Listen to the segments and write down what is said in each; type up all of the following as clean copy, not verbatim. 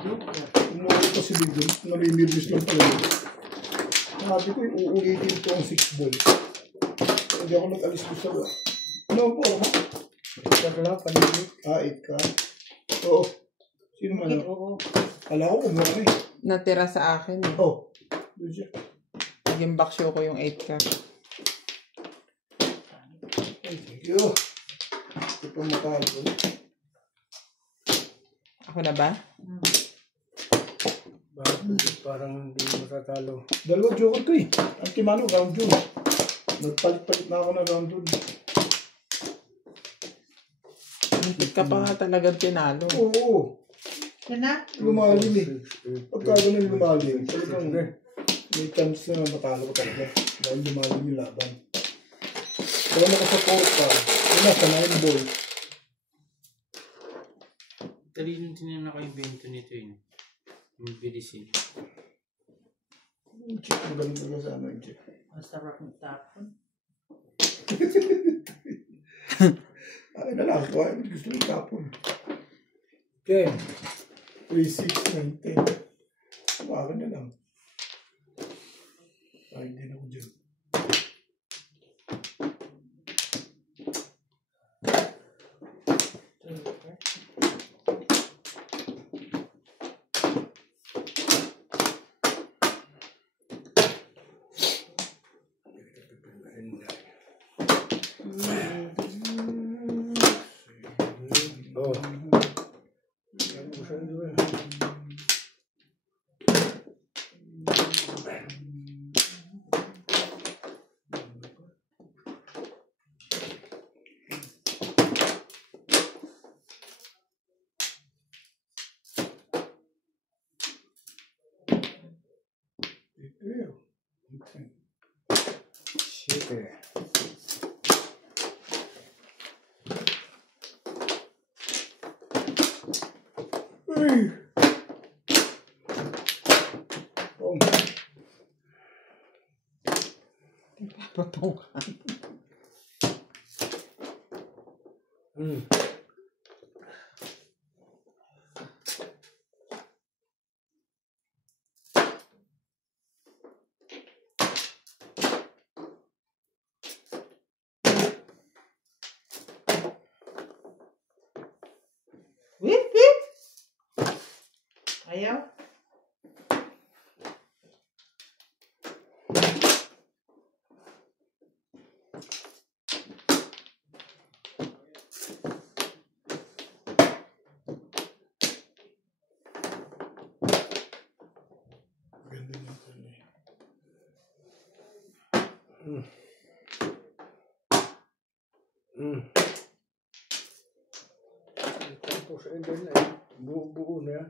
Umuwi ko si Bigel. Namimirbis lang pala yun. Sabi ko, uulitin ko ang 6 ball. Hindi ako nag-alis ko sa... Ano po, ano? 8 ka lang, paligid. 8 ka? Oo. Sino man? Oo. Kala ko kumuha na eh. Natira sa akin. Oo. Doon siya. Naging backshow ko yung 8 ka. Thank you. Ito pa matalo. Ako na ba? Bakit parang hindi matatalo? Dalawa joker ko eh. Ang Timano, round yun. Nagpalit-palit na ako ng round yun. Hindi ka pa talagang tinalo. Oo. Yan na? Lumalim eh. Pagka ganun lumalim, talagang may chance na matalo ko talaga. Dahil lumalim yung laban. Kaya nakasupport ka, yun na, sa 9 ball. Talinong tinanong ko yung bento nito yun. Yung bilisin. Yung check mo ganun talaga sa ano yung check. Masarap ng tapon. Ay na lang, kaya gusto yung tapon. Okay. 3, 6, 9, 10. Baka na lang. Ay, hindi na ako dyan. Oh. Shit. Ay! Oh. Patungan. Whip, whip! Ayaw? Ganda niya tuloy. Ito sa ender na eh. Buo-buo na yan.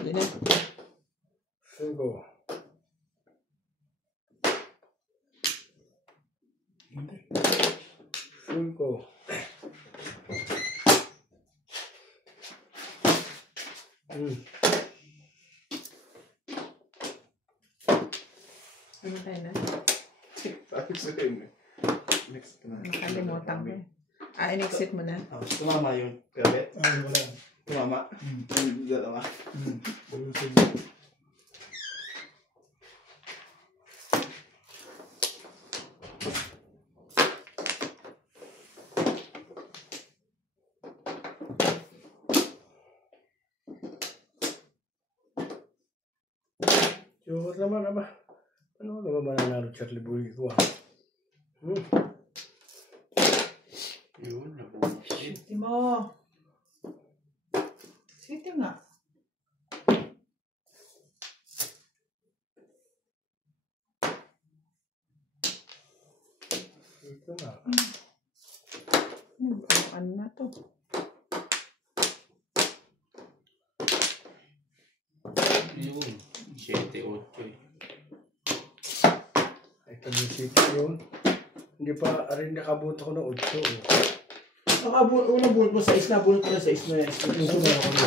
Hindi na. 5. Hindi. 5. Ano tayo na? Sabi sa inyo. Next na. Nakalimutan ko. In-exit mo na. Tumama yung kabit. Ay, wala. Tumama. Yung dalawa. Joker naman ba? Ano naman mananalo Charlie Boy ko ah? Yun, nabuhay. City mo. City nga. Ito na. Ano na to? Yun. 7-8 eh. Ay, pag-isip yun. Hindi pa rin nakabuto ko ng 8. Unang bulot mo sa is na, bulot mo na sa is na. Yung sunod ako na.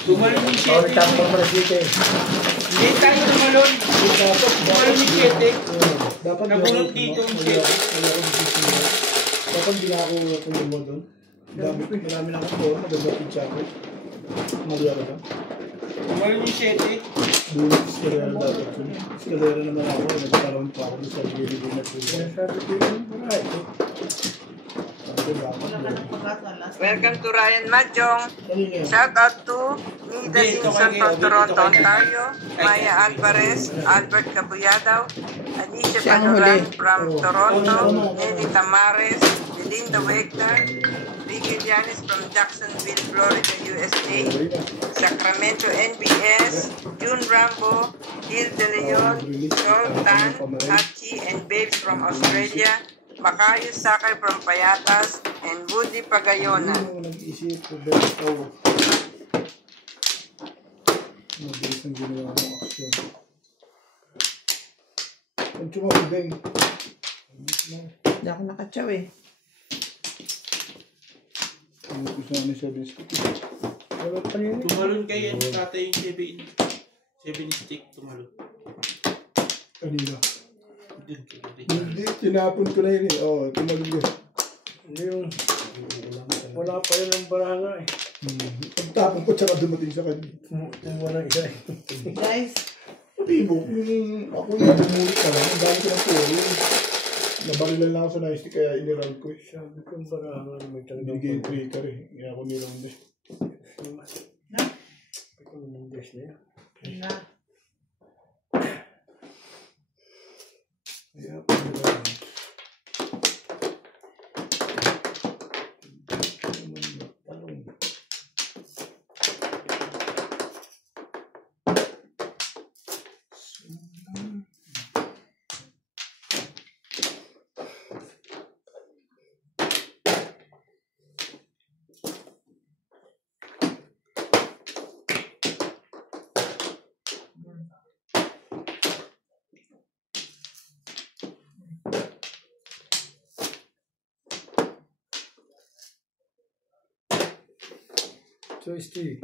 Tumalon yung Sorry, 7. tapos mo na dito eh. Hindi tayo tumalon. Tumalon yung 7. Dapat Nabulot dito yung 7. Dapat di ako tumulong mo doon. Marami na ako po. Nagagapit siya ako. Mali ako doon. Tumalon yung 7. Bulot, eskalera dapat yun. Eskalera naman ako. Nagkaroon pa ako sa gilid na tuloy. Sabi ko yun, right. Wala ka ng pagkakala. Welcome to Ryan Mahjong. Kanina. Shout out to Nida Dito Simpson kayo, from dito Toronto, kayo. Ontario, Maya Alvarez, Albert Cabuyadaw, Alicia Panuran from Toronto, Nelly Tamares, Belinda Wegner, Vicky Llanes from Jacksonville, Florida, USA, Sacramento, NBS, June Rambo, Gil De Leon, Joel Tan, Hachi, and Babes from Australia, Macayo Sakay from Payatas, and Woody Pagayona. Nag-isip ko ba ito? Mabilis ang ginawa ng aksyon. Ang tsumabing. Hindi ako nakatsaw eh. Ang gusto namin 7 stick. Wala pa yun. Tumalon kayo yung tatay yung 7 stick. Tumalon. Kanina. Dun kayo. Hindi, tinapon ko na yun eh. Oo, tumalog yun. Hindi yung wala pa yun ang baranga eh. Pagtapon ko, tsaka dumating sa kanya. Tingnan ng isa eh. Guys, Pati mo, yung ako yung bumulit ka lang. Ang dami ko ng puro. Nabarilan lang ako sa nice stick, kaya iniround ko eh. Sabi ko ang baranga may talagang Binigay yung trigger eh. Kaya ako niround eh. na, Sabi ko ng desk na yan. na. Kaya ako niround. Joystick.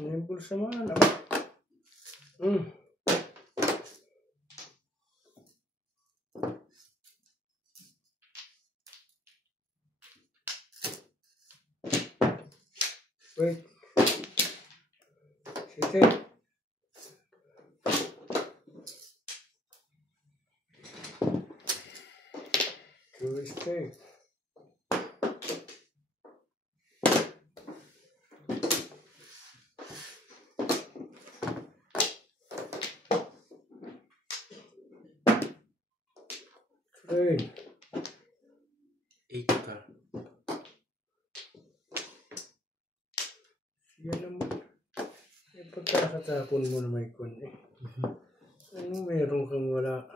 May bulsa man ako. Wait. Sige. Joystick. Okay. Ikot ka. Yan naman. Yung pagkakatapon mo na may kun eh. Ano meron kang wala?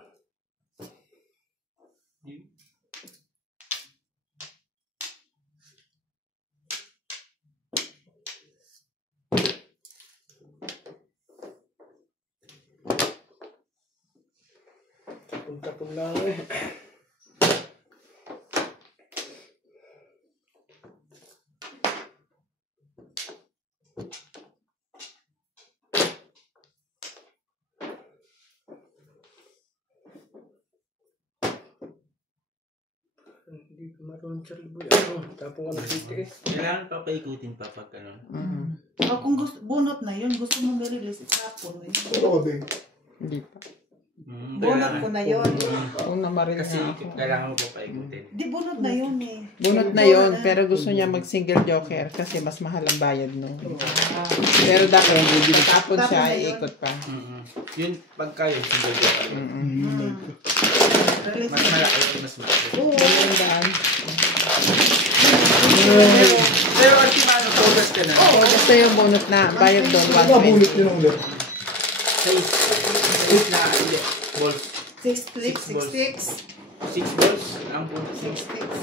Tapon-tapon lang eh. Hindi ko marunong sa libo yan. Tapon ko na siti eh. Kailangan pa paikutin pa pag ano. O kung gusto, bunot na yun, gusto mo nire-release, itapon. Pero ako din. Hindi pa. Bunot ko na yun. Kung namaril Kasi na ako. kailangan mo pa paikutin. Di bunot na yun eh. Bunot na yon pero gusto niya mag-single joker kasi mas mahal ang bayad nun. Pero dati, tapon siya, iikot pa. Yun, pagka yun, single ka pa. Release Mas na. malaki, mas malaki. Oo. Dalawang daan. Pero kasi paano, focus ka na. Oo, gusto yung bunot na. Bayad doon, Nabulot 120. yun ang ulit. Six na, hindi. Balls. 6 sticks, 6 balls. sticks. 6 balls ang bunot mo. 6 sticks.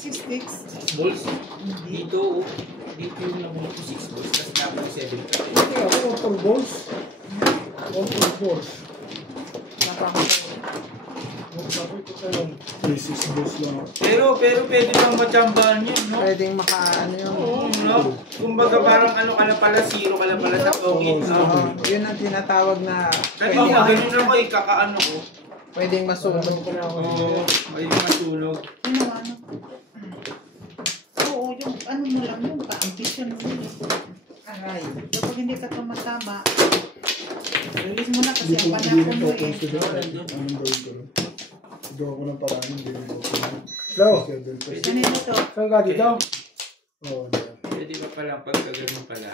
10. fix. Balls. Hindi. Dito yung nabulot ko 6 balls. Tapos dapat 7 pa. Hindi ako 1 balls. 1 balls. May 6 balls lang ako. Pero pwede bang matsambahan yun, no? Pwedeng makaano yun. Oo, no? Kumbaga parang ano ka na pala, 0 ka na pala sa pogi. Oo, yun ang tinatawag na Kanina, ganun ako eh, kakaano ko. pwedeng masunog. Oo, may masunog. Ano? Oo, yung ano mo lang yun, pa-ambition mo yun. Aray. Kapag hindi ka tumatama, release mo na kasi Hindi ang ko panahon mo eh. consider. Anong gawin ko? Gawa ko ng paraan yung hindi ko. Hello? Kanina to. Saan ka dito? Oo, Pwede ba palang pagkaganon pala?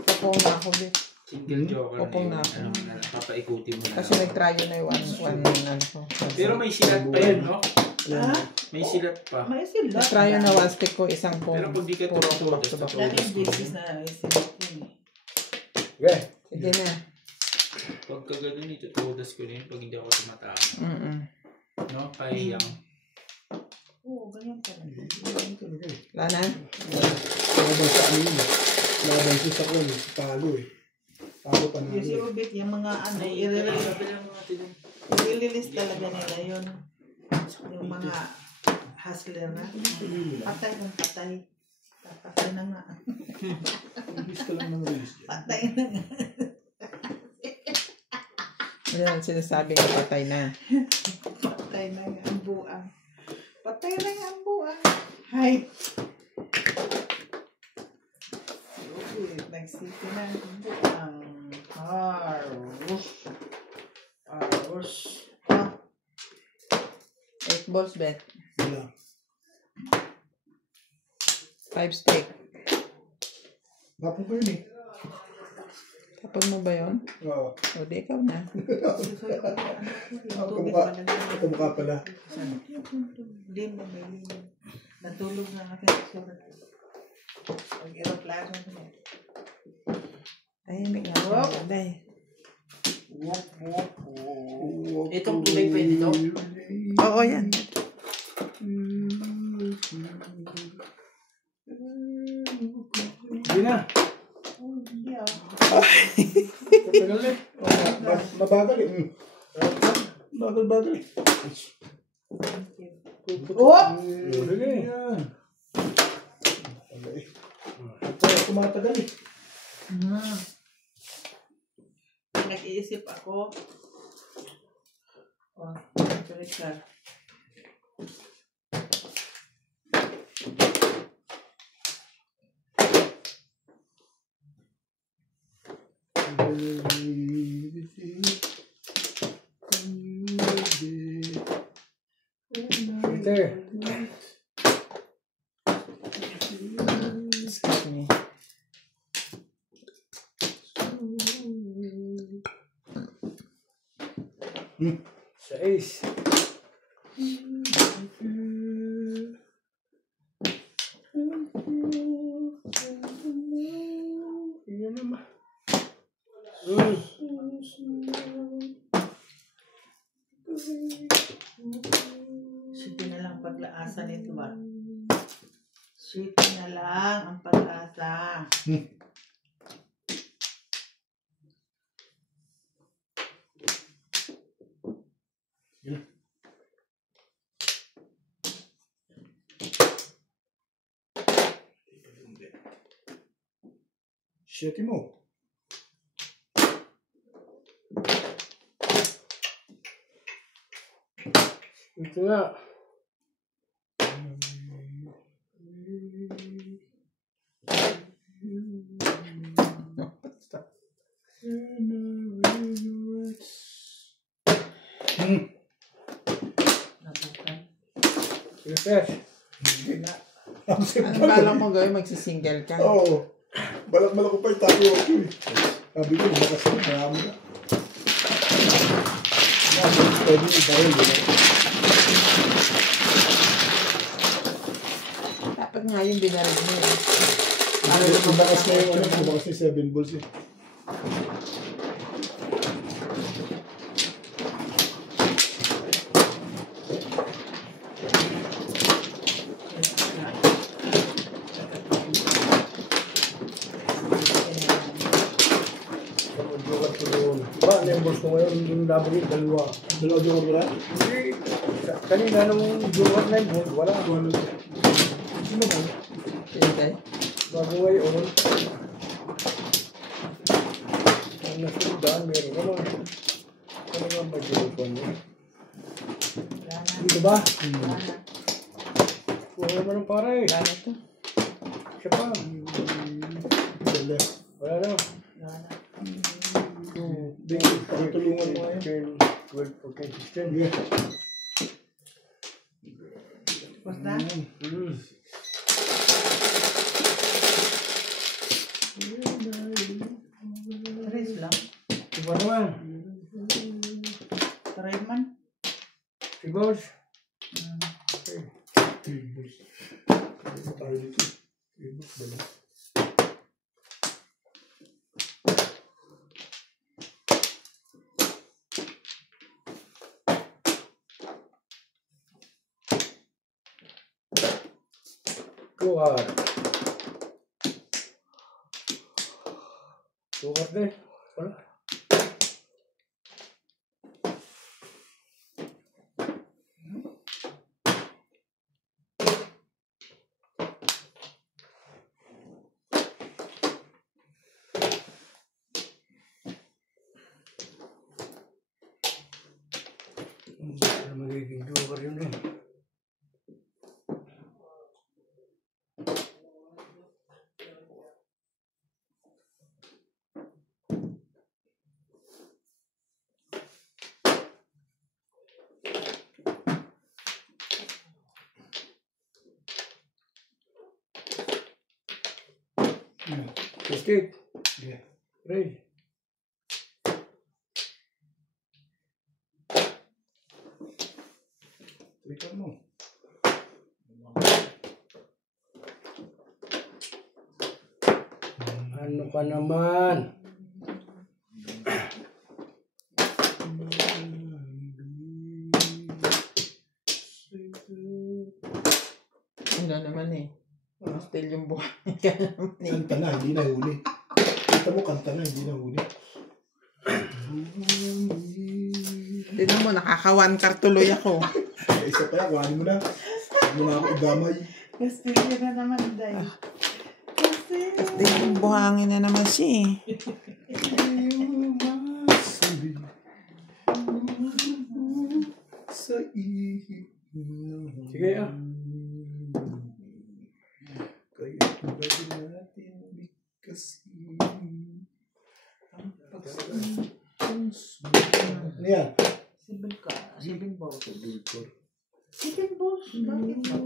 Kapong na ako din. Single joker na Opong yun. na ako. Ano na lang, papaikuti mo na Kasi lang. nag-try yun na yung one ko. Pero may silat pa yun, no? Ha? May silat pa. May sila. Nag-try yun na one stick ko, isang po. Pero pag di ka puro tumutuwa, back to back. Dati yung basis na isilat yun eh. Okay. Sige na. Pagka ganun, itutudas ko na yun pag hindi ako tumatama. No? Kayang. Oo, ganyan talaga. Wala na? Laban sa ano yun. Laban siya sa kwan. Talo eh. Talo pa Yung si na. Ubit, yung mga ano, i-release talaga nila yun. Yung mga hustler na. Patay ng patay. Patay na nga. Release ka lang ng release. Patay na nga. Wala lang sinasabi ng patay na. Patay na nga ang buang. Patay na nga ang buang. Hay! Ubit, nagsiti na ang buang. Harush. Harush. 8 balls bet. Wala. 5 stick. Bapo ko yun eh. Kapag mo ba yun? Oo. O di ikaw na. Kamukha pala. Hindi mo may lilim. Natulog na aking surat. Pag-aeroplano na. Tahimik nga. Day. Itong kulay pa ito? Oo, yan. Hindi na. Hindi ah. Tagal eh. Mabagal eh. Bagal eh. Oh! Sige. Okay. Kaya tumatagal eh. Nag-iisip ako. Oh, Richard. Peter. Excuse me. Sa ace. Yan naman. Sweet na lang pag-aasa nito ba? Sweet na lang ang pag-asa. Shitty mo. Ito nga. Nabukan. Peter. Ano balak mo gawin? Magsisingle ka? Oo. Balak-balak ko pa yung tayo ako eh. Sabi ko, bakas na, marami na. Pwede yung baril, Dapat nga yung binarig mo eh. Bakas na yung ano, bakas na yung 7 balls eh. yung boss ko ngayon, yung nabigay, dalawa. Dalawa joker ba? Hindi, kanina nung joker 9 volt, wala. Sino ba? Hindi. Bago ngayon, ang nasundan, meron naman. Ano nga ba joker niya? Dito ba? Kuha naman ng pare. Wala na to. Siya pa. Dalawa. Wala na. Tulungan mo ngayon. 10, 12, 14, 16. Yeah. Basta? Tres lang. Iba naman. Tres man. Si boss. Tables. Tayo dito. Tables, dalawa. Sugar. Sugar deh. Wala. Ano magiging sugar yun eh. Biscuit. Yeah. Ray. Trika mo. Ano ka naman? Ano naman eh. Still yung buhay ka naman eh. Kanta na, hindi na huli. Kita mo, kanta na, hindi na huli. Tignan mo, nakakawan kartuloy ako. Isa pa yan, kuhanin mo na. Huwag mo na ako igamay. Kasi yun na naman, Day. Kasi... Still yung buhangin na naman siya eh. Sa ihip ng Sige ah. kaya bagay natin bigkasin ang pagsasunod. Ano yan? Sibil ka. Sibil balls. Sibil ko. Sibil balls? Bakit ba?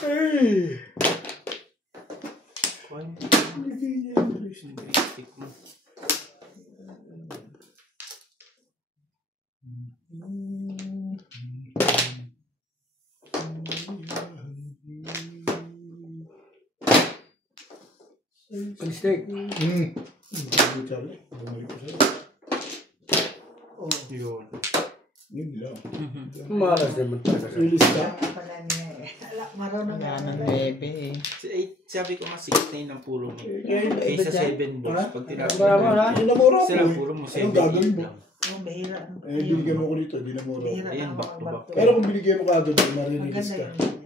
Hey! Stick mo. Mistake. Charlie, bumalik ko sa'yo. Yun. Yun lang. Malas naman talaga. Release ka? Pala niya eh. Marunong Wala na. ng 9 eh. Sabi ko nga 16 ang pulo mo. Iba Kaysa dyan? 7 balls. Pag tinapos Marama na. Hindi na mura sila po eh. pulo mo 7 Anong gagawin mo? lang. Ang bahira. Eh, binigyan mo ko dito, hindi na mura. Bahira Ayan, ang back to mga back. bato. Pero kung binigyan mo ka doon, marirelease Maganda ka. yun.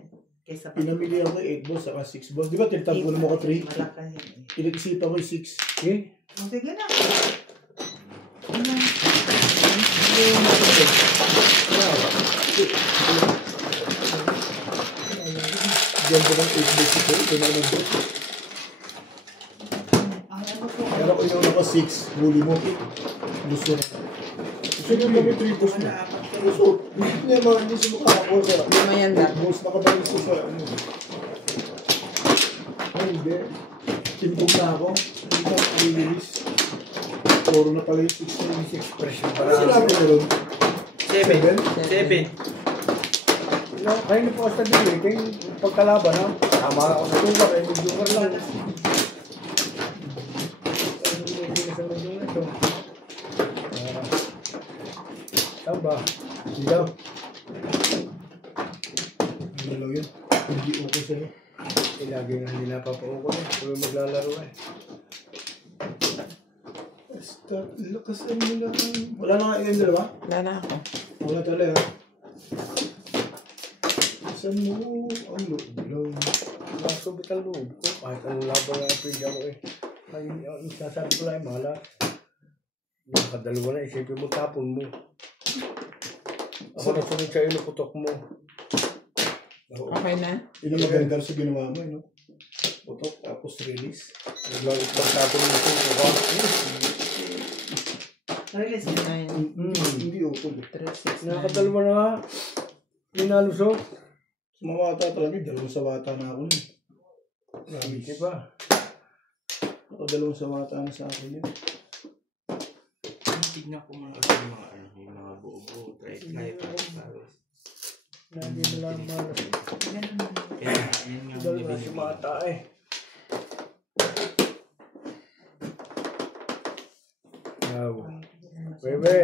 Kaysa pa. Pinamili ako 8 balls, saka 6 balls. Di ba, tinatapon mo ko 3? Malaka yun eh. Pinag-isipan ko yung 6. Okay. O, sige na. Diyan ko ng 8 balls ito. Ito na naman balls. Ang ano ko. Pero kung yung naka 6, huli mo. Gusto na. Gusto nyo kami 3 balls mo. Gusto. Hindi naman, hindi siya makakakuha sa Lima yan 8 lang. balls. Nakabalis ko sa ano. Ay, hindi. Timpog na ako. Hindi ka release. Puro na pala yung 6 Expression Ano para. sinabi mo ron? 7. 7. No, kayo na po sa dili. Kayo pagkalaban ha. Tama ako sa sugar. Eh, may sugar lang. Saan ba? Hindi daw. lang yun. Hindi okay sa'yo. Eh, lagi nga hindi napapauko eh. Kung maglalaro eh. Basta, lakasan mo lang. Wala na nga yung dalawa? Wala na ako. Wala talaga. Lakasan mo ang loob lang. Nasubit ang loob ko. Kahit anong laban nga pwede ako eh. Ay, ang sasabi ko lang, mahala. Nakadalawa na, isipin mo, tapon mo. Ako na sunod sa ilo, putok mo. Okay na? Yun ang maganda sa ginawa mo, no? Putok, tapos release. Pagtapon mo sa Release na. 9, Hindi utol. 3, 6, 9. Nakadalawa na nga. Minalusok. Sa mga bata talaga, dalawang sa bata na ako nun. Promise. Diba? Ako dalawang sa bata na sa akin yun. Tignan ko mga kasi yung mga ano, yung mga buo-buo, try paros. Lagi na lang malas. Kaya yun nga Dalawa na si Mata eh. Wow. Bebe.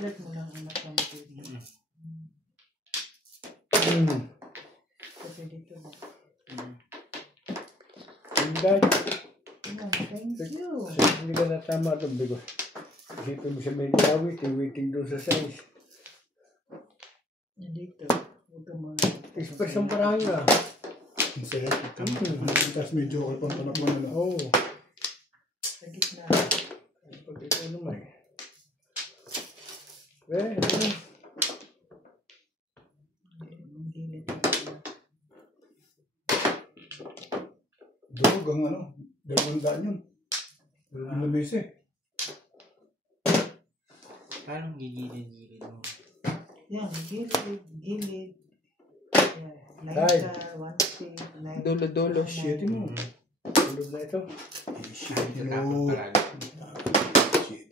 Let mo lang anak ng baby. Kasi dito na. Hindi. Thank you. Hindi ka natama doon because isipin mo sa may lawit, waiting doon sa size. Dito. Huwag ka mga. Express ang paranga. Ang saya. Tapos medyo okay pang tanak mo na. Oo. Sa gitna. Pag ito naman eh. Ano? Hindi nito. Durog ang ano. 200 yun. Ano bese? Parang gigilid-gilid mo. Yan, gilid. Ay. Dulo-dulo. Shit mo. Tulog na ito. Shit Tapos mo. palagi. Shit.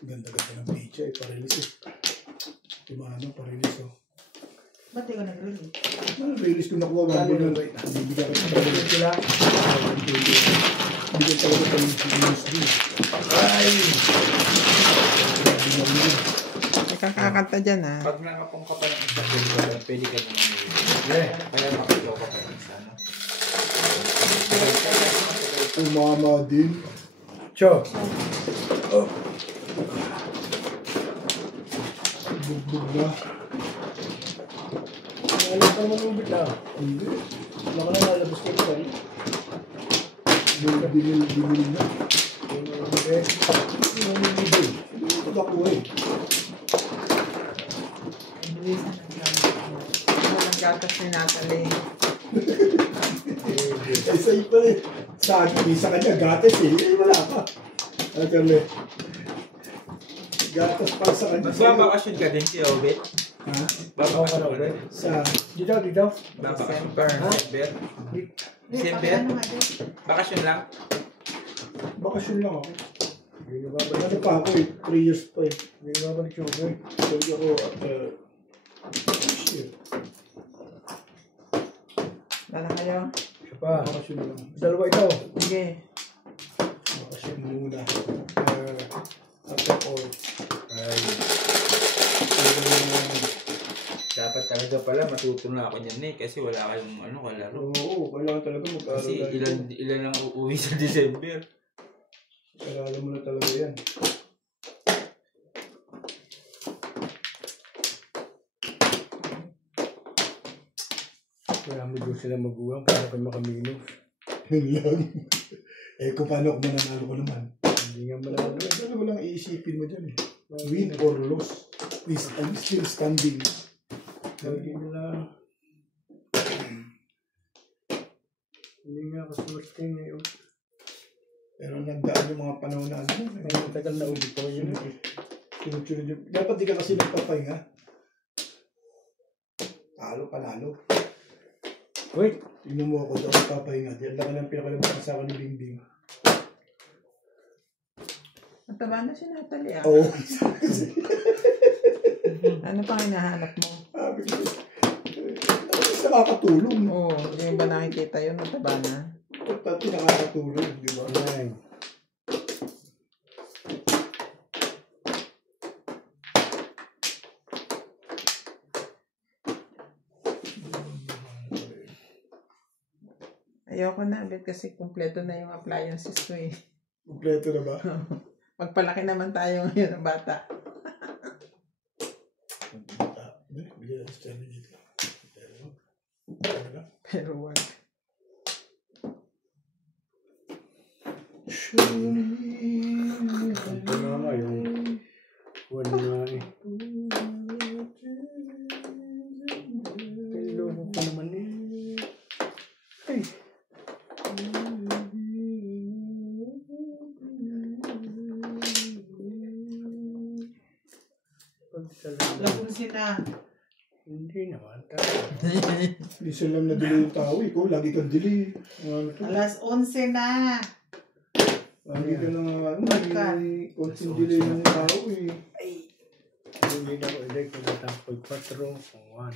Ganda-ganda ng pizza eh. Parelis eh. Ano, parelis oh. Ba't di ka nag-release? Ano, release ko nakuha. Bibigyan ka sa parelis. Sila. Bigyan talaga sa news din. Ay! May kakakanta dyan ha. Pag nakapong ka pa ng isa, pwede ka naman Eh. kaya makagawa ka pa ng isa, no? Umama din. Cho. Bugbog na. Alam ka naman ubit na. Hindi. Wala ka na nalabas ko pa rin. Binil na. Eh. Binil. Hindi ko nakuha eh. Bilisan ng gamit. Ano ng gatas ni Natalie? Eh, sa'yo pa rin. Sa kanya, gatas eh. Eh, wala ka. Ano kami? Gatas pa sa kanya. Magbabakasyon ka din si Obet? Ha? Babakasyon ka din? Sa... Dito, dito. Babakasyon ka December. December? December? Ano nga din? Bakasyon lang? Bakasyon lang ako. Hindi na babalik. Ano pa ako eh? 3 years pa eh. Hindi na babalik yung okay. Sabi ako after... Shit. Wala kayo? Isa pa. Bakasyon lang. Dalawa ito. Sige. Bakasyon muna. After all. Ay. Dapat talaga pala matuto na ako niyan eh kasi wala kayong ano kalaro. Oo, kailangan talaga mag-aaral Kasi tayo. ilan ang uuwi sa December. Kailangan mo na talaga yan. Kaya mo doon sila magulang para kayo makaminos. Yun lang. Eh kung paano kung mananalo ko naman. Hindi nga malala. Ano mo lang iisipin mo dyan eh. Win or loss. I'm still standing. Lagi nila. Hindi nga kasulti ngayon. Pero nagdaan yung mga panahon na ano. Ay, matagal na ulit ko yun. Sunod-sunod yung... Dapat di ka kasi nagpapahinga. Talo, panalo. Wait! Tingnan mo ako daw nagpapahinga. Diyan lang ang pinakalamang sa akin ni Bingbing. Mataba na si Natalie ah. Oo. Ano pang hinahanap mo? Sabi ko, sa nakakatulong. Oo, yung ba nakikita yun? Mataba na? Pati nakakatulong, di ba? Ay. Ayoko na, bet kasi kumpleto na yung appliances ko eh. Kompleto na ba? Magpalaki naman tayo ngayon ng bata. Bigyan natin sa amin dito. Pero wag. Ito na nga yung kuwan na eh. Loko ko naman eh. Ay. Lagun sila. Hindi naman. Hindi sila lang na-delay yung tao. Ikaw, lagi kang delay. Ano to? Alas 11 na. Lagi ka na Magka. may konting delay ng tao eh. Hindi na ko ilay kung natapos 4 kung 1.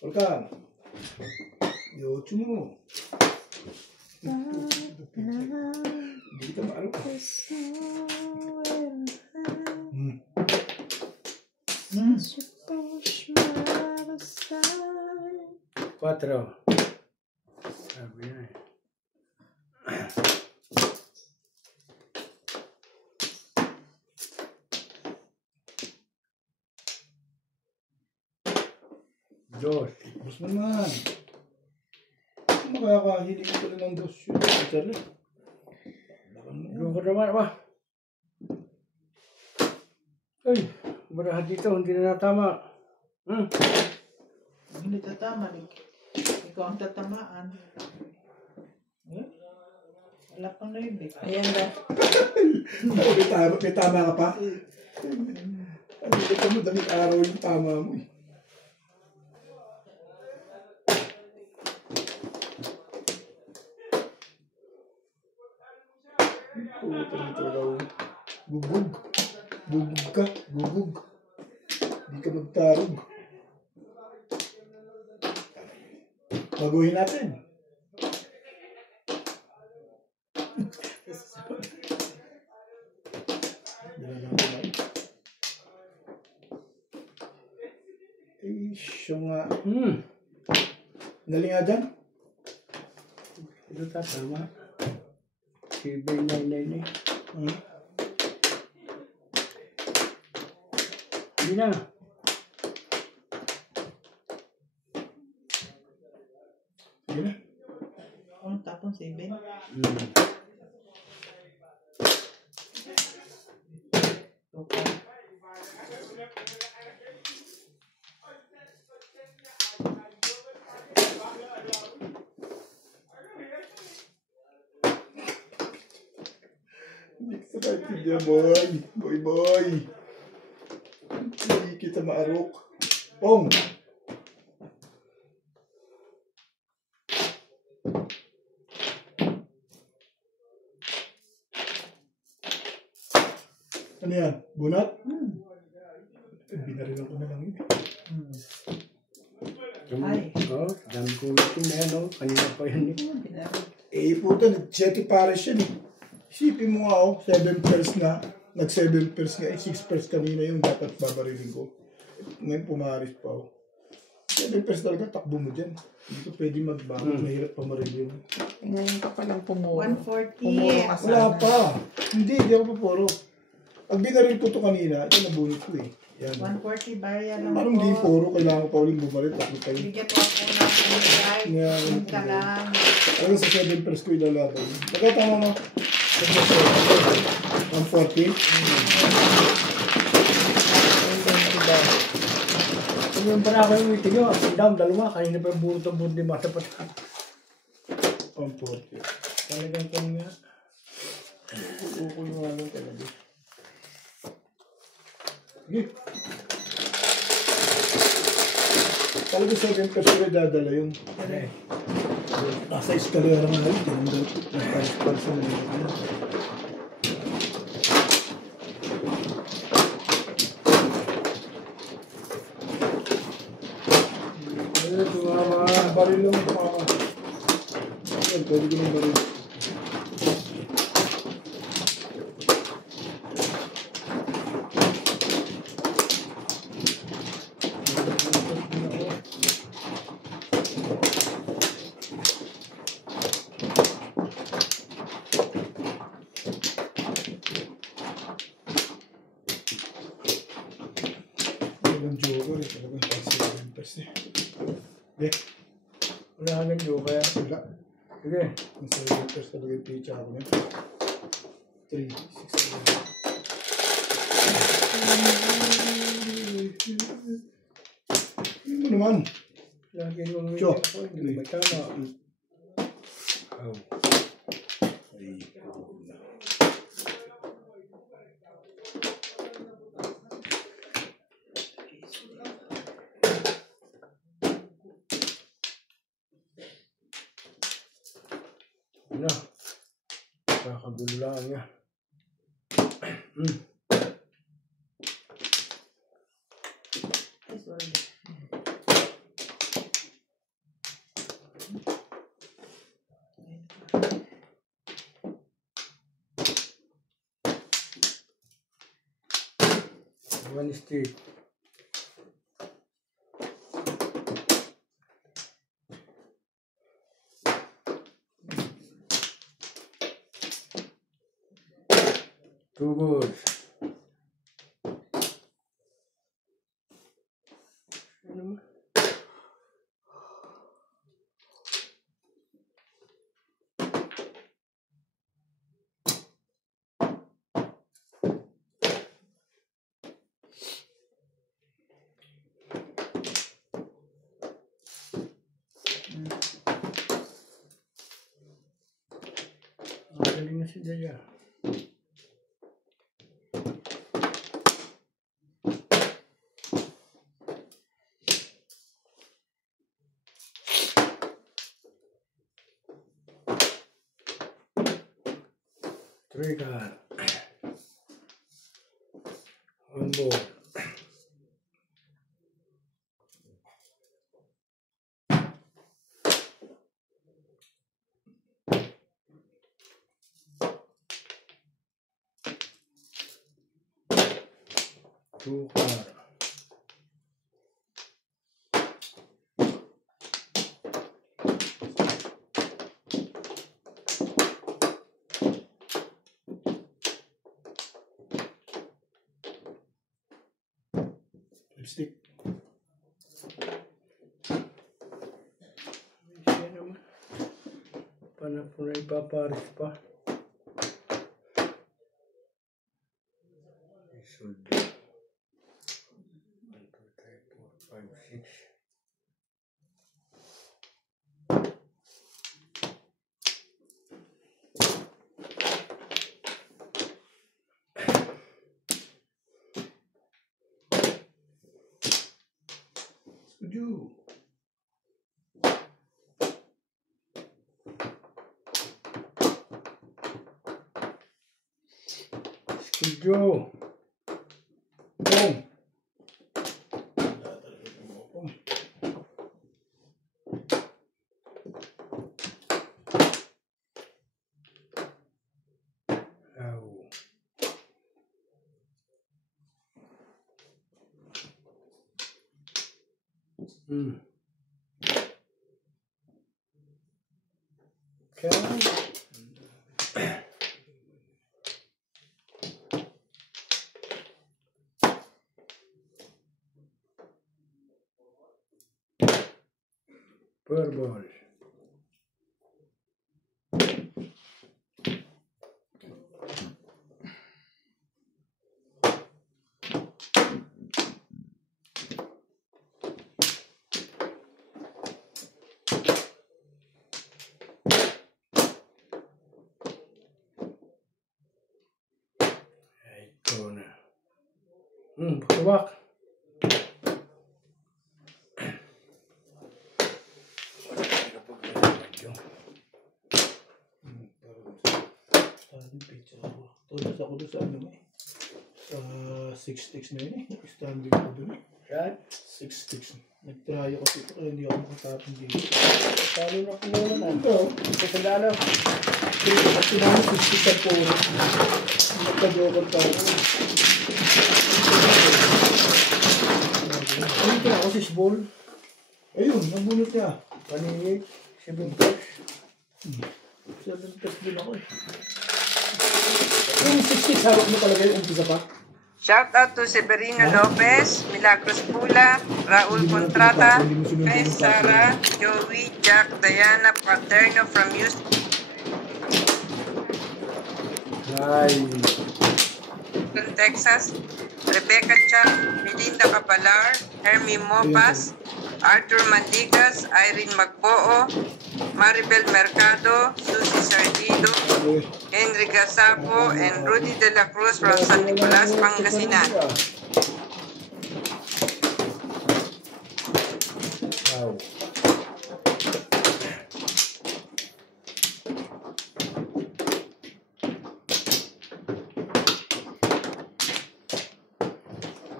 Volkan. Yocho mo. Hindi ka maano. Cuatro. Sabi na eh. Dos. Bus mo naman. Makakahiling ko rin ng dos yun. Sorry. Doon ko naman ba? Ay, barahan dito, hindi na natama. Hindi tatama. Ikaw ang tatamaan. Wala pang naibig. Ayan ba? May tama ka pa? Ano ka mo, daming araw yung tama mo eh. Puta mo talaga ako. Gugug. Gugug ka. Gugug. Hindi ka magtarog. Baguhin natin. Eh, siya nga. Dali nga dyan. Ito tatama. Si Ben 9 eh. Hindi na. Sige na. Ang tapon 7. Okay. Hindi ka naintindihan, boy. Boy. Hindi kita maarok. Pong! Ano yan? Bunat? Binarilan ko na lang yun. Ay. Oh, dami kong natin na yan, oh. Kanina pa yan eh. Eh, puta, 7 pares yan eh. Isipin mo nga, 7 pairs na. Nag-7 pairs nga, 6 pairs kanina yung dapat babarilin ko. Ngayon pumaris pa ako. 7 pairs talaga, takbo mo dyan. Hindi ko pwede magbago, mahirap pa marilin. Ngayon ka palang pumuro. 140. Pumuro ka Wala sana. pa. Hindi ako pa puro. Pag binaril ko to kanina, ito nabunit ko eh. Yan. 140 barya lang Parang hindi puro, kailangan ko pa ulit bumarit. Takbo tayo. Bigyan mo ako ng drive. Yeah. Yun ka lang. Hanggang sa 7 pairs ko ilalaban. Pagkatama mo, 140. Kung yung para ako yung meeting nyo, up and down, dalawa. Kanina pa yung burot ang burot ni Masa pa. 140. Talagang kung nga. Uukulo nga lang talaga. Sige. Talaga 7 pairs ko dadala yun. Nasa eskalera nga rin. Nasa na yun. Baril lang pa. Pwede ko ng baril. Okay. Wala kang joker. Wala. Sige. Nasa letters talaga yung pizza ako niya. 3, 6, 7. Ano mo naman? Lagi mo Cho. hindi ba tama? Oh. Ay, Ano? Kakagulo lang niya. Ay, sorry. One stick. Two balls. Ano mo? Magaling na si Jaya. Trigger. One ball. Two card. lipstick. Siya naman. Paano po na ipaparis pa? Should be 1, 2, 3, 4, 5, 6. Setuju. Setuju. Boom. Au. Okay. Purple. Ito na. Pagkawak. Tulad ako doon sa ano eh. Sa 6 sticks na yun eh. Standing ko doon eh. Yan. 6 sticks. Nag-try ako dito kaya hindi ako makatapon dito. Paano na kumuha na? Ito. Ito sa lalo. Kasi namin 60 sa puro. Nagka-joker tayo. Ano ito ako si Sbol? Ayun, nabunot niya. Paningit. 7 touch. 7 touch din ako eh. Yung 6 sticks hawak mo talaga yung umpisa pa? Shout out to Severino Lopez, Milagros Pula, Raul Contrata, Kay Sara, Joey, Jack, Diana Paterno from Houston, Texas, Rebecca Chan, Melinda Cabalar, Hermie Mopas, Arthur Mandigas, Irene Magboo, Maribel Mercado, Susie Sardido, Henry Gasapo, and Rudy De La Cruz from San Nicolas, Pangasinan. Wow.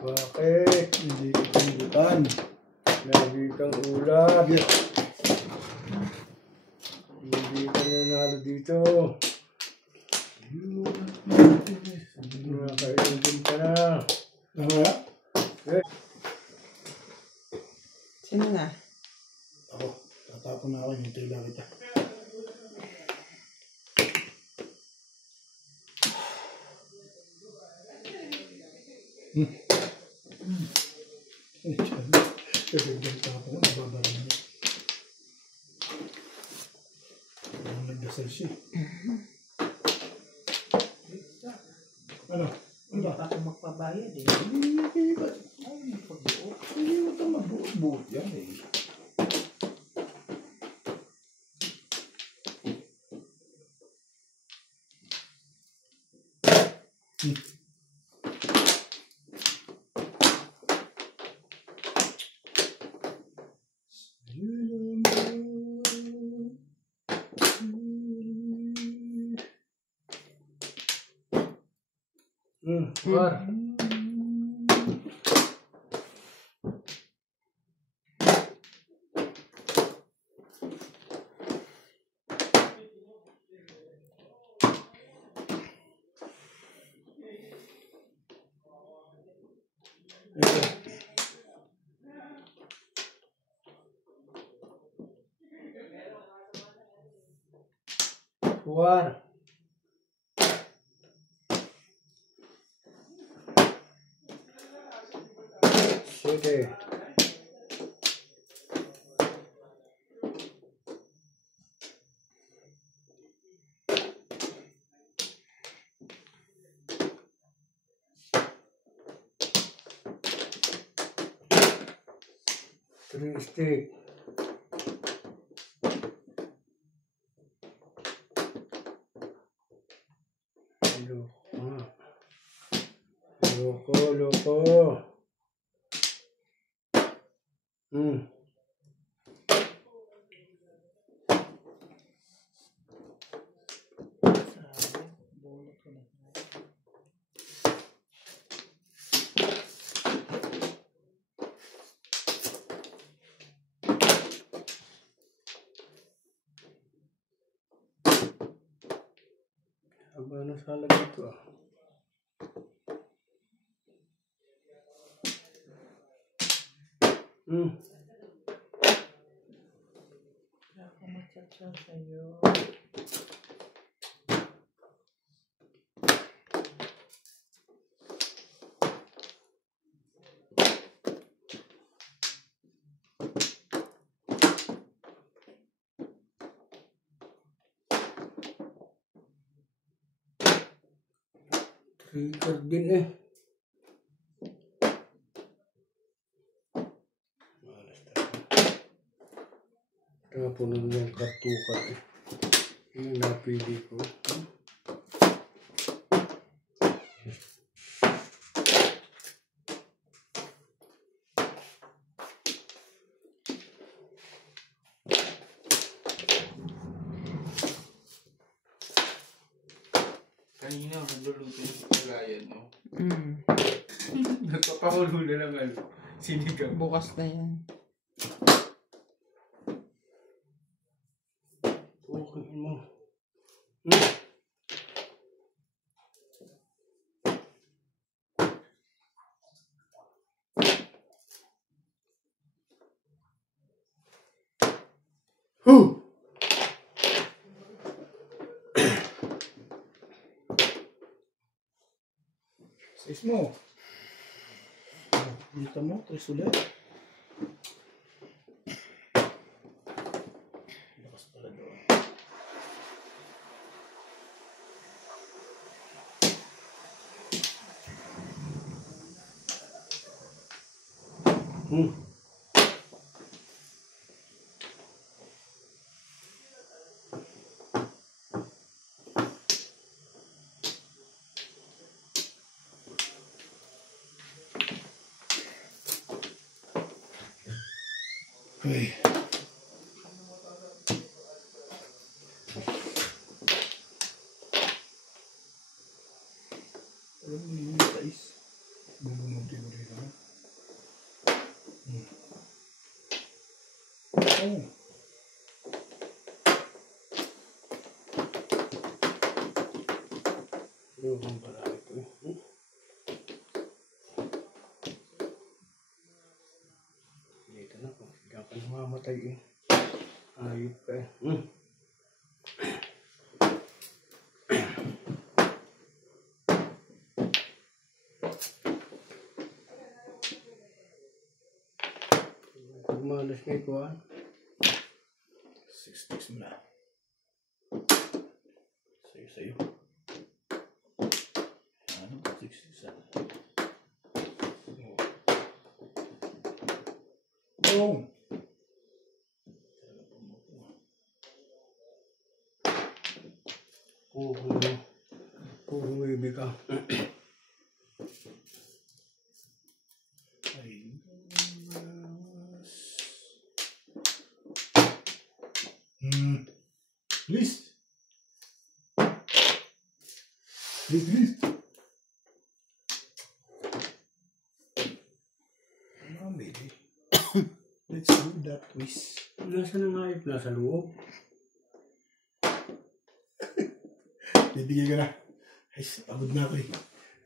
Bakit? Hindi ko pinigutan. Nabitang ulat. Yeah. Hindi ka nanalo dito. Nakailan din ka na. Tama? Sino na? Ako. Tatapon na ako. Hintay lang kita. Kasi ganito ako. Nababara niya. Ang nagdasal siya. Ano? Ano ba? Baka magpabayad eh. Hindi ba? Hindi mo ito mabuot yan eh. War. War. Sige. Three stick. Loko. Aba na salag ito ah. Ako magchat-chat sa'yo. Trigger din eh. Tapunan yung kartukan eh. Yung napili ko. Kanina, nagluluto yung kalayan, no? Nagpapakulo na lang ano. Sinigang. Bukas na yan. Okay mo. Sis mo. Dito mo, tres ulit. Lakas pala doon. Okay. Alam mo yung guys. Bumunutin mo rin naman. Oh. Yung pala ito eh. Dito na po. Hindi ka namamatay eh. Ayop ka eh. Malas na ito ah. 6 sticks mo na. Sa'yo. Ano ba 6 sticks na? Boom! Puro baby ka. Please. Please. Maybe. Let's do that twist. Nasa na nga ito? Nasa loob. Bibigay ko na. Ay, pagod na ako eh.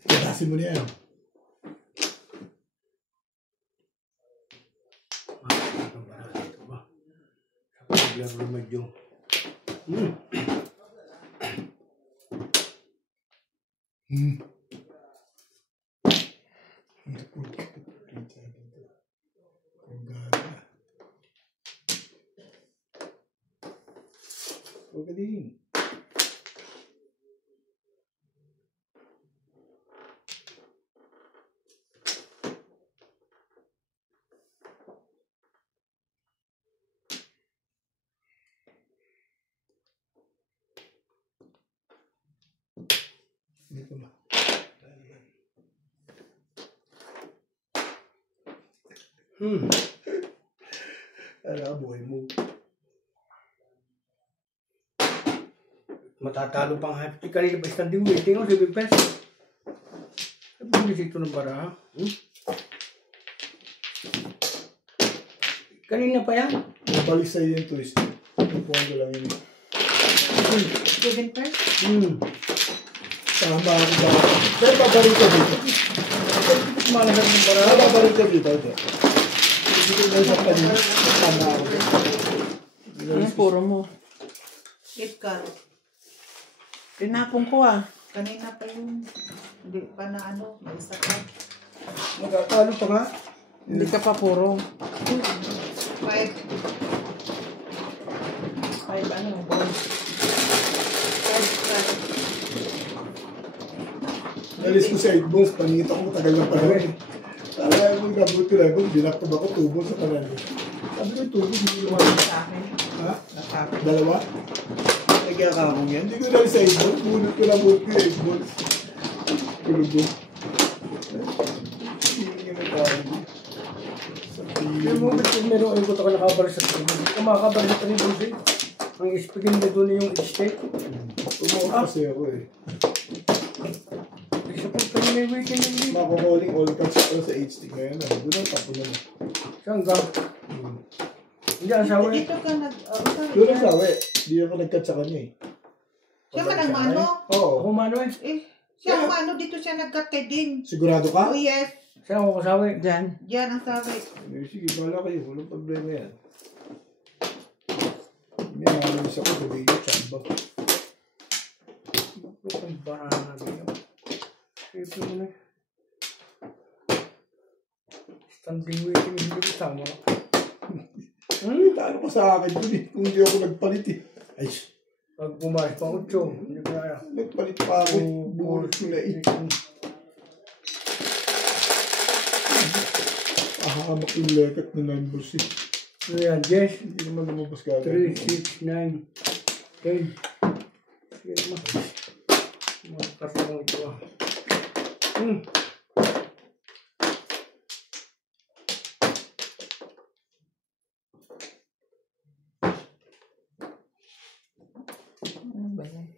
Katasin mo na yan. Ang barang ito ba? Sa paglang remadyo. Huwag ka din. Dito na. Ala, buhay mo. Matatalo pang happy. Kanina ba standing waiting ako 7 pesos. Sabi dito ng bara. Kanina pa yan? Napalik sa'yo yung twist. Ipuan ko lang yun. 7 pesos? Tama ako ba? Pero babalik ka dito. Malagan ng bara. Babalik ka dito. Dito na sa kanina. Tama ako. Ano puro mo? KitKat. Tinapong ko ah. Kanina pa yung, hindi pa na ano, may isa pa. Magkakalo pa nga. Hindi ka pa puro. 5. 5 ano, boy. Nalis ko sa 8 balls, panita ko matagal na pala eh. Kaya yung gabuti level, binaktab ako 2 balls sa kanal. Sabi ko 2 balls, hindi naman. Sa akin. Ha? Dalawa? Kaya kakong yan. Hindi ko nalis sa 8 balls, bunot ko na bunot ko 8 balls. Tulog ko. Hindi nga nagkakaroon. Yung moment kung meron ay kuto ka nakabaris sa tubig. Hindi ka makakabaris sa tubig eh. Ang ispigin na doon yung steak. Tumuot kasi ako eh. Isa po kayo may weekend hindi. Makukuling all cuts pero sa 8 stick ngayon. Doon ang tapo na. Saan ka? Hindi ang sawa eh. Dito ka nag... Doon ang sawi. Hindi ako nag-cut sa kanya eh. Siya man ang mano. Oo. Ako mano eh. Siya ang mano, dito siya nag-cut kay Din. Sigurado ka? Oh yes. Saan ako kasawa eh. Diyan. Diyan ang sabi. Sige, bahala kayo. Walang problema yan. May nanamis ako sa video chamba. Ang banana namin yun. Ito mo na eh. Standing waiting, hindi ko tama. Talo pa sa akin dun eh. Kung hindi ako nagpalit eh. Ay, Pag pumayos pa 8, hindi ko kaya. nagpalit pa ako eh. Bunot ko na eh. Ahamak yung lekat na 9 balls eh. Ano yan, Jess? Hindi naman lumabas ka. 3, 6, 9, 10. Sige naman. Makasama ito ah. Ano ba yan?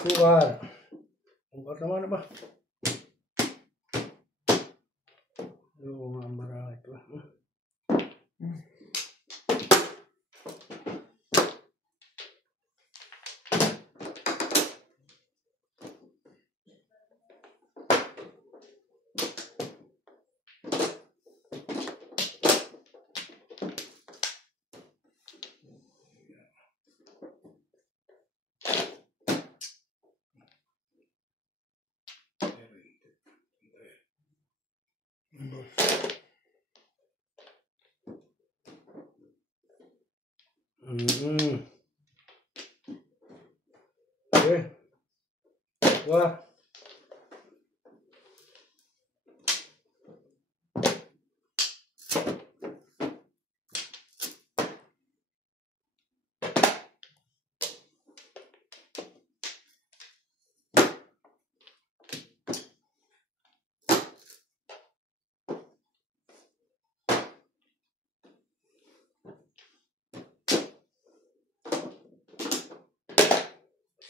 Sugar. Sugar naman na ba? Oo, marami ito. Okay. Wah.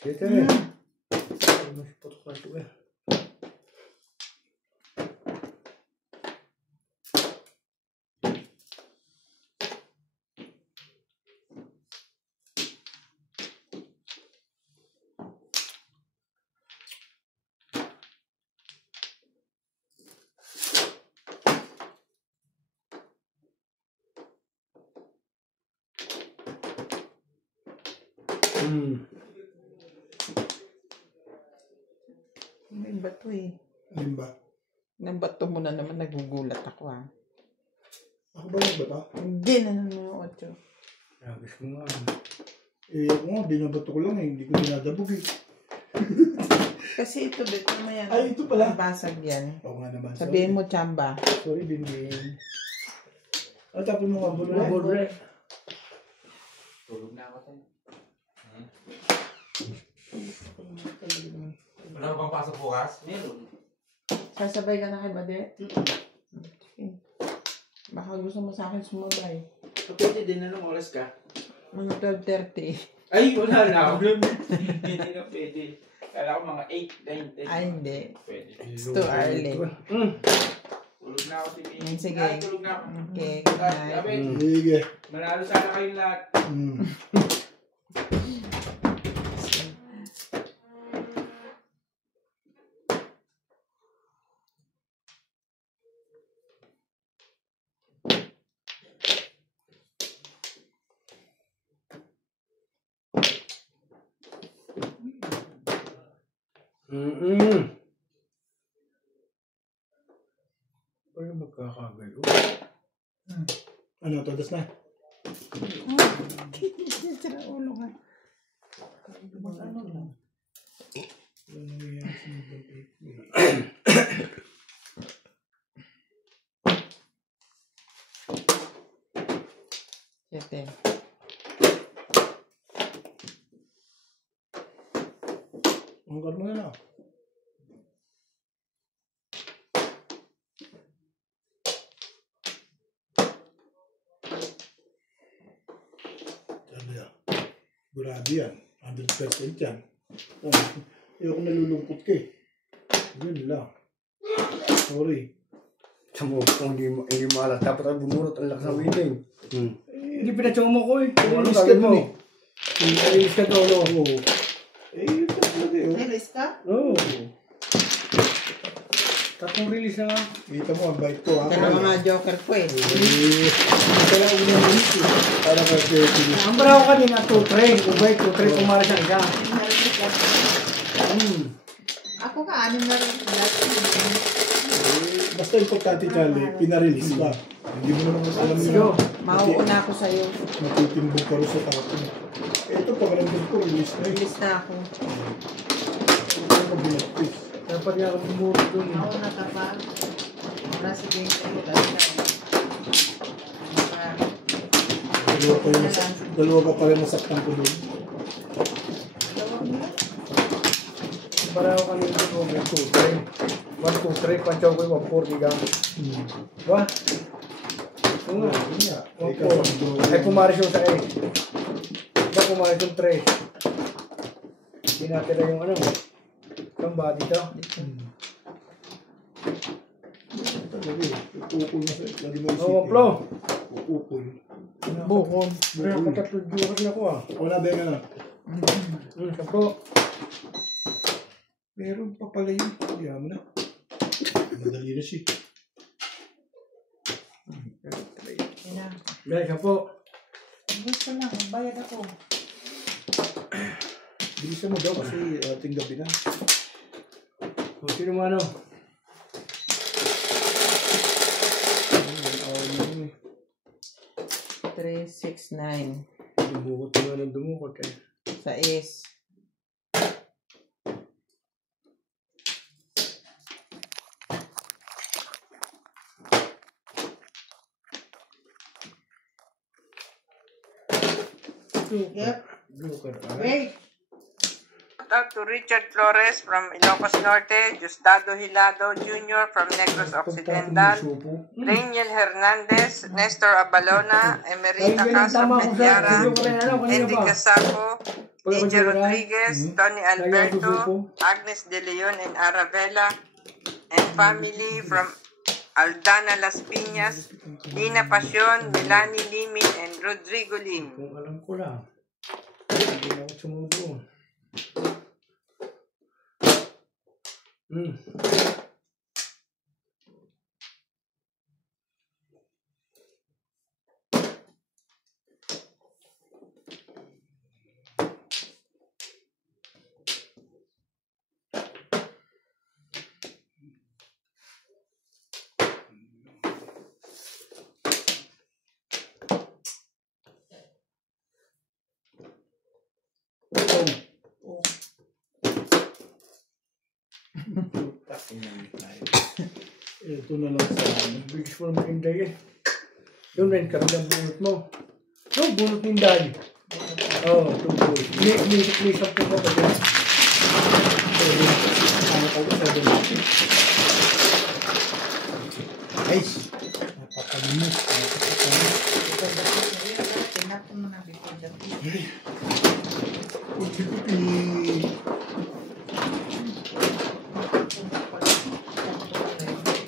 Siete. Masih potong itu ya. May bato eh. Alin ba? Nang bato mo na naman, nagugulat ako ah. Ako ba nagbato? Hindi na naman yung 8. Habis mo nga. Eh, ako nga, binabato ko lang eh. Hindi ko dinadabog eh. Kasi ito, beto mo yan. Ay, ito pala. Basag yan. Oo nga naman. Sabihin mo, Chamba. Sorry, Binbin. Ano tapon mo nga, Budre? Budre. Tulog na ako tayo. Wala bang pasok bukas? Meron. Sasabay ka na kay Bade? Okay. Baka gusto mo sa akin sumabay. Pwede din, anong oras ka? Mga 12:30. Ay, wala na ako. Hindi na pwede. Kala ko mga 8, 9, 10. Ay, hindi. Pwede. It's too early. Tulog na ako, TV. Sige. Ay, tulog na ako. Okay, good night. Sabi, Sige. manalo sana kayong lahat. Paano magkakagalo? Ano, todas na? Sira ulo ka. Ano lang? Siyete. Ang gano'n na lang. Sabi yan. Burado yan. 100% yan. Ayoko nalulungkot ka eh. Yun lang. Sorry. Sa mo, kung hindi maalas, dapat ay bumurot ang lakas ng waiting. Hindi pinatsong mo ko eh. Nainis ka dun eh. Nainis ka doon, no? Oo. Eh, yun talaga eh. Nilis ka? Oo. Tatlong release na nga. Kita mo, ang bait ko ha. Kaya mga joker ko eh. Kaya unang minute eh. Para ka-30. Ang para ko kanina, 2-3. Kung ba 2-3 kumara siya isa. Ako ka, anim na rin. Basta importante, Charlie, pinarelease ka. Hindi mo naman alam Yo, nyo. Mauuna ako sa'yo. Matitimbong ka rin sa tao. Ito, pag nandun ko, release na yun. Release na ako. Ito mo binaptis. dapat nga akong bumuro dun. Nauna ka pa. Wala si James ay Dalawa pa rin nasaktan ko doon. Para ako kanina ko, may 2-3. 1-2-3, panchaw ko yung 1-4, diga. Diba? Oo nga. Ay, pumaris yung sa 8. Diba, pumaris yung 3. Hindi natin na yung ano. Ang body to. Ukol na sa'yo. Lagi mo isipin. Oo, Plo. Ukol. Bukon. Kaya patatlo jurat na ako ah. Wala ba nga na? Sa Plo. Meron pa pala yun. Kaya mo na. Madali na siya. Dahil sa Plo. Gusto na, bayad ako. Bilisan mo daw kasi ating gabi na. O, sino mo ano? Ano 3, 6, 9. Dumukot naman ng dumukot eh. Sa is. Yep. Dumukot ah. Wait. Shout out to Richard Flores from Ilocos Norte, Justado Hilado Jr. from Negros Occidental, Daniel Hernandez, Nestor Abalona, Emerita Castro Peñara, Andy Casaco, DJ Rodriguez, Tony Alberto, Agnes De Leon and Arabella, and family from Aldana Las Piñas, Dina Pasion, Melanie Limin, and Rodrigo Lim. Kung alam ko lang. Hindi na ako sumunod doon. Ito na lang sa amin. Bilis mo naman Inday eh. Doon rin kami ng bunot mo. No, bunot ni Inday. Oo, tungkol. Nisap ko ba dyan? Ano ko sa doon? Guys, napakalinis. Tinapon mo na before the Puti-puti.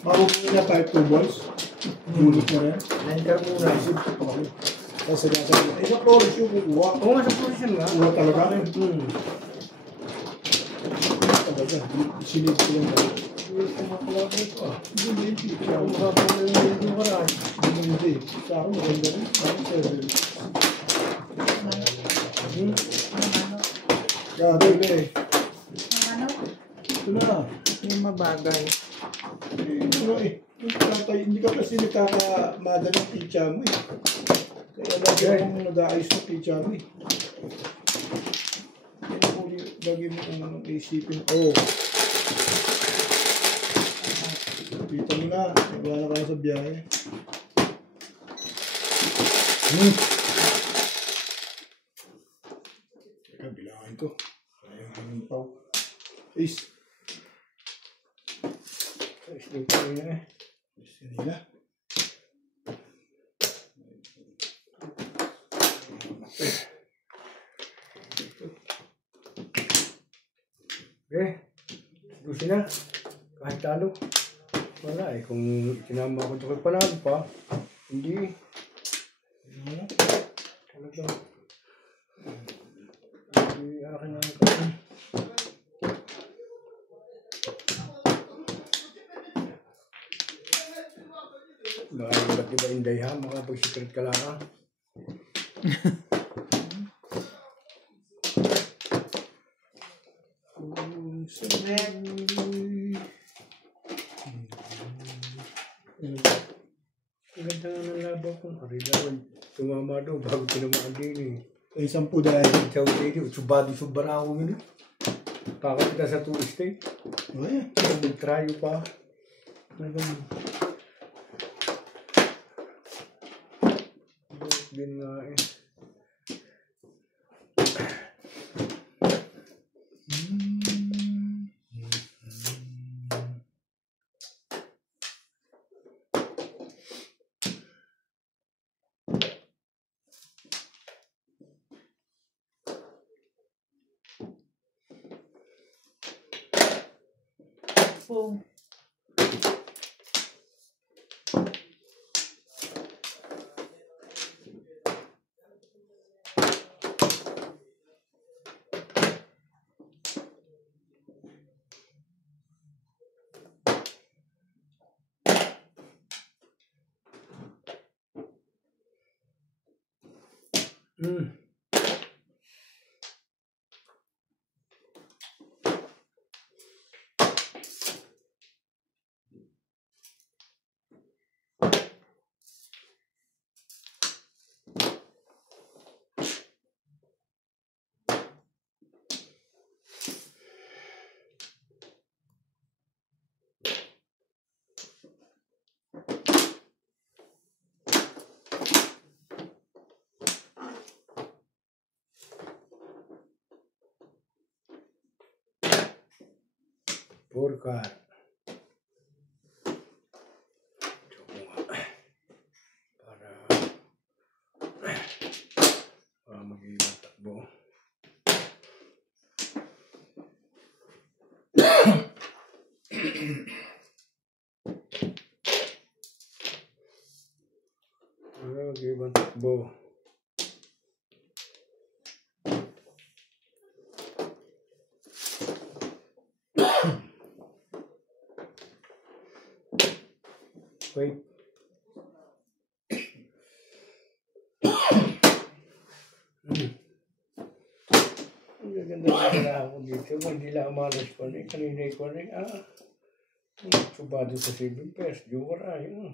Mabubuhay na 5 balls. Bunot na rin. Nankar muna. Kasi nasa isa Flores yung kukuha. Oo nga, sa position nga. Kuha talaga. Talaga. Silip ko lang talaga. Hindi. Ang mahaba na yung karaan. Hindi. Sa akin maganda rin. Parang 7. Grabe eh. Ito na. Yung mabagay. Ano eh. Hindi ka kasi nagkakamada ng pizza mo eh. Kaya lagi akong nag-aayos ng pizza mo eh. Lagi mo kung isipin. Oh. Kita mo na. Wala na kayo sa biyahe. Teka, bilangin ko. Ayaw ng pau. Ace. Ace din ko yun eh. Ace kanina. Okay. Gusto na. Kahit talo. Wala eh. Kung sinama ko ito kay panalo pa, hindi. Talaga. Hindi akin na kasi. di ba Inday ha? Makapag-secret ka lang ha? Ang ganda nga ng labaw ko. Arilawan, tumama daw bago tinamaan din eh. Ay, 10 dahil. Chow lady, subadi subara ako yun eh. Takot kita sa tourist eh. Ay, Mag-tryo pa. Din nga eh. Boom. Porcar. Para mag-iwan takbo. Para mag-iwan takbo. Wait. Ang gaganda na pala ako dito. Hindi lang umalas ko na. Kanina ko na. Subado sa 7 pesos. Jura yun.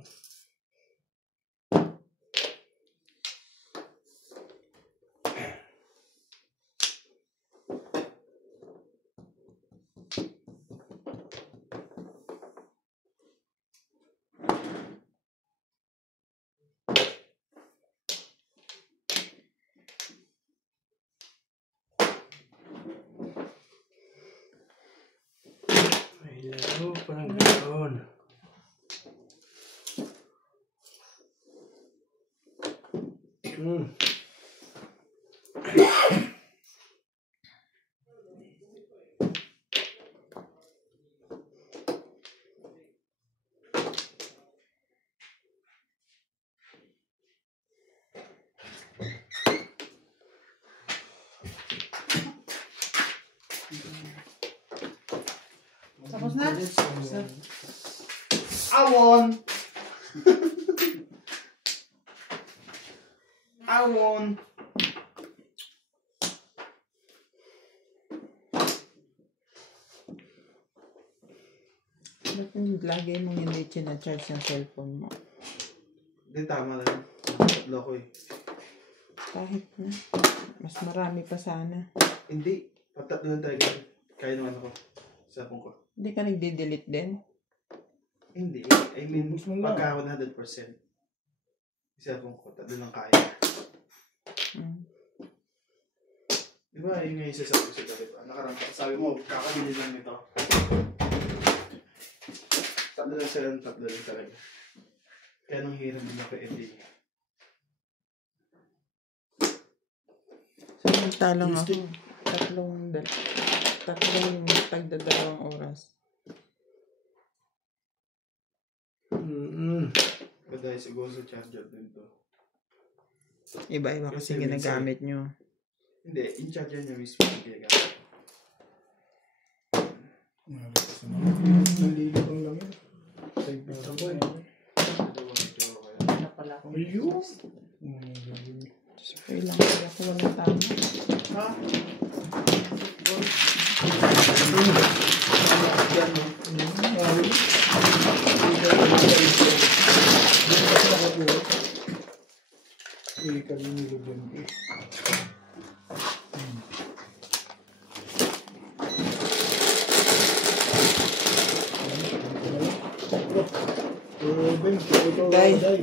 Ay, laro parang ganoon. Tapos na? Awon! Awon! Ba't yung lagi mong hindi charge yung cellphone mo? Hindi, tama lang. Tatlo ko eh. Kahit na. Mas marami pa sana. Hindi. Patatlo lang talaga. Kaya naman ako. Sa phone ko. Hindi ka nagde-delete din? Hindi. I mean, pagka 100%. Sa phone ko, tatlo lang kaya. Di ba, yun nga yung sasabi ko sa diba? Nakarampa. Sabi mo, kakabili lang nito. Tatlo lang sila, tatlo lang talaga. Kaya nang hirap mo na ka-edit. Samantalang ako, tatlong tagdadalawang oras. But dahil siguro sa charger din to. Iba-iba kasi ginagamit nyo. Hindi, in charger niya mismo yung ginagamit. nalilipang lang yun. Sa ibig ako eh. Dalawa ito kaya. pala ako. Ayun. Spray lang kaya ko walang tama. Ha? Day.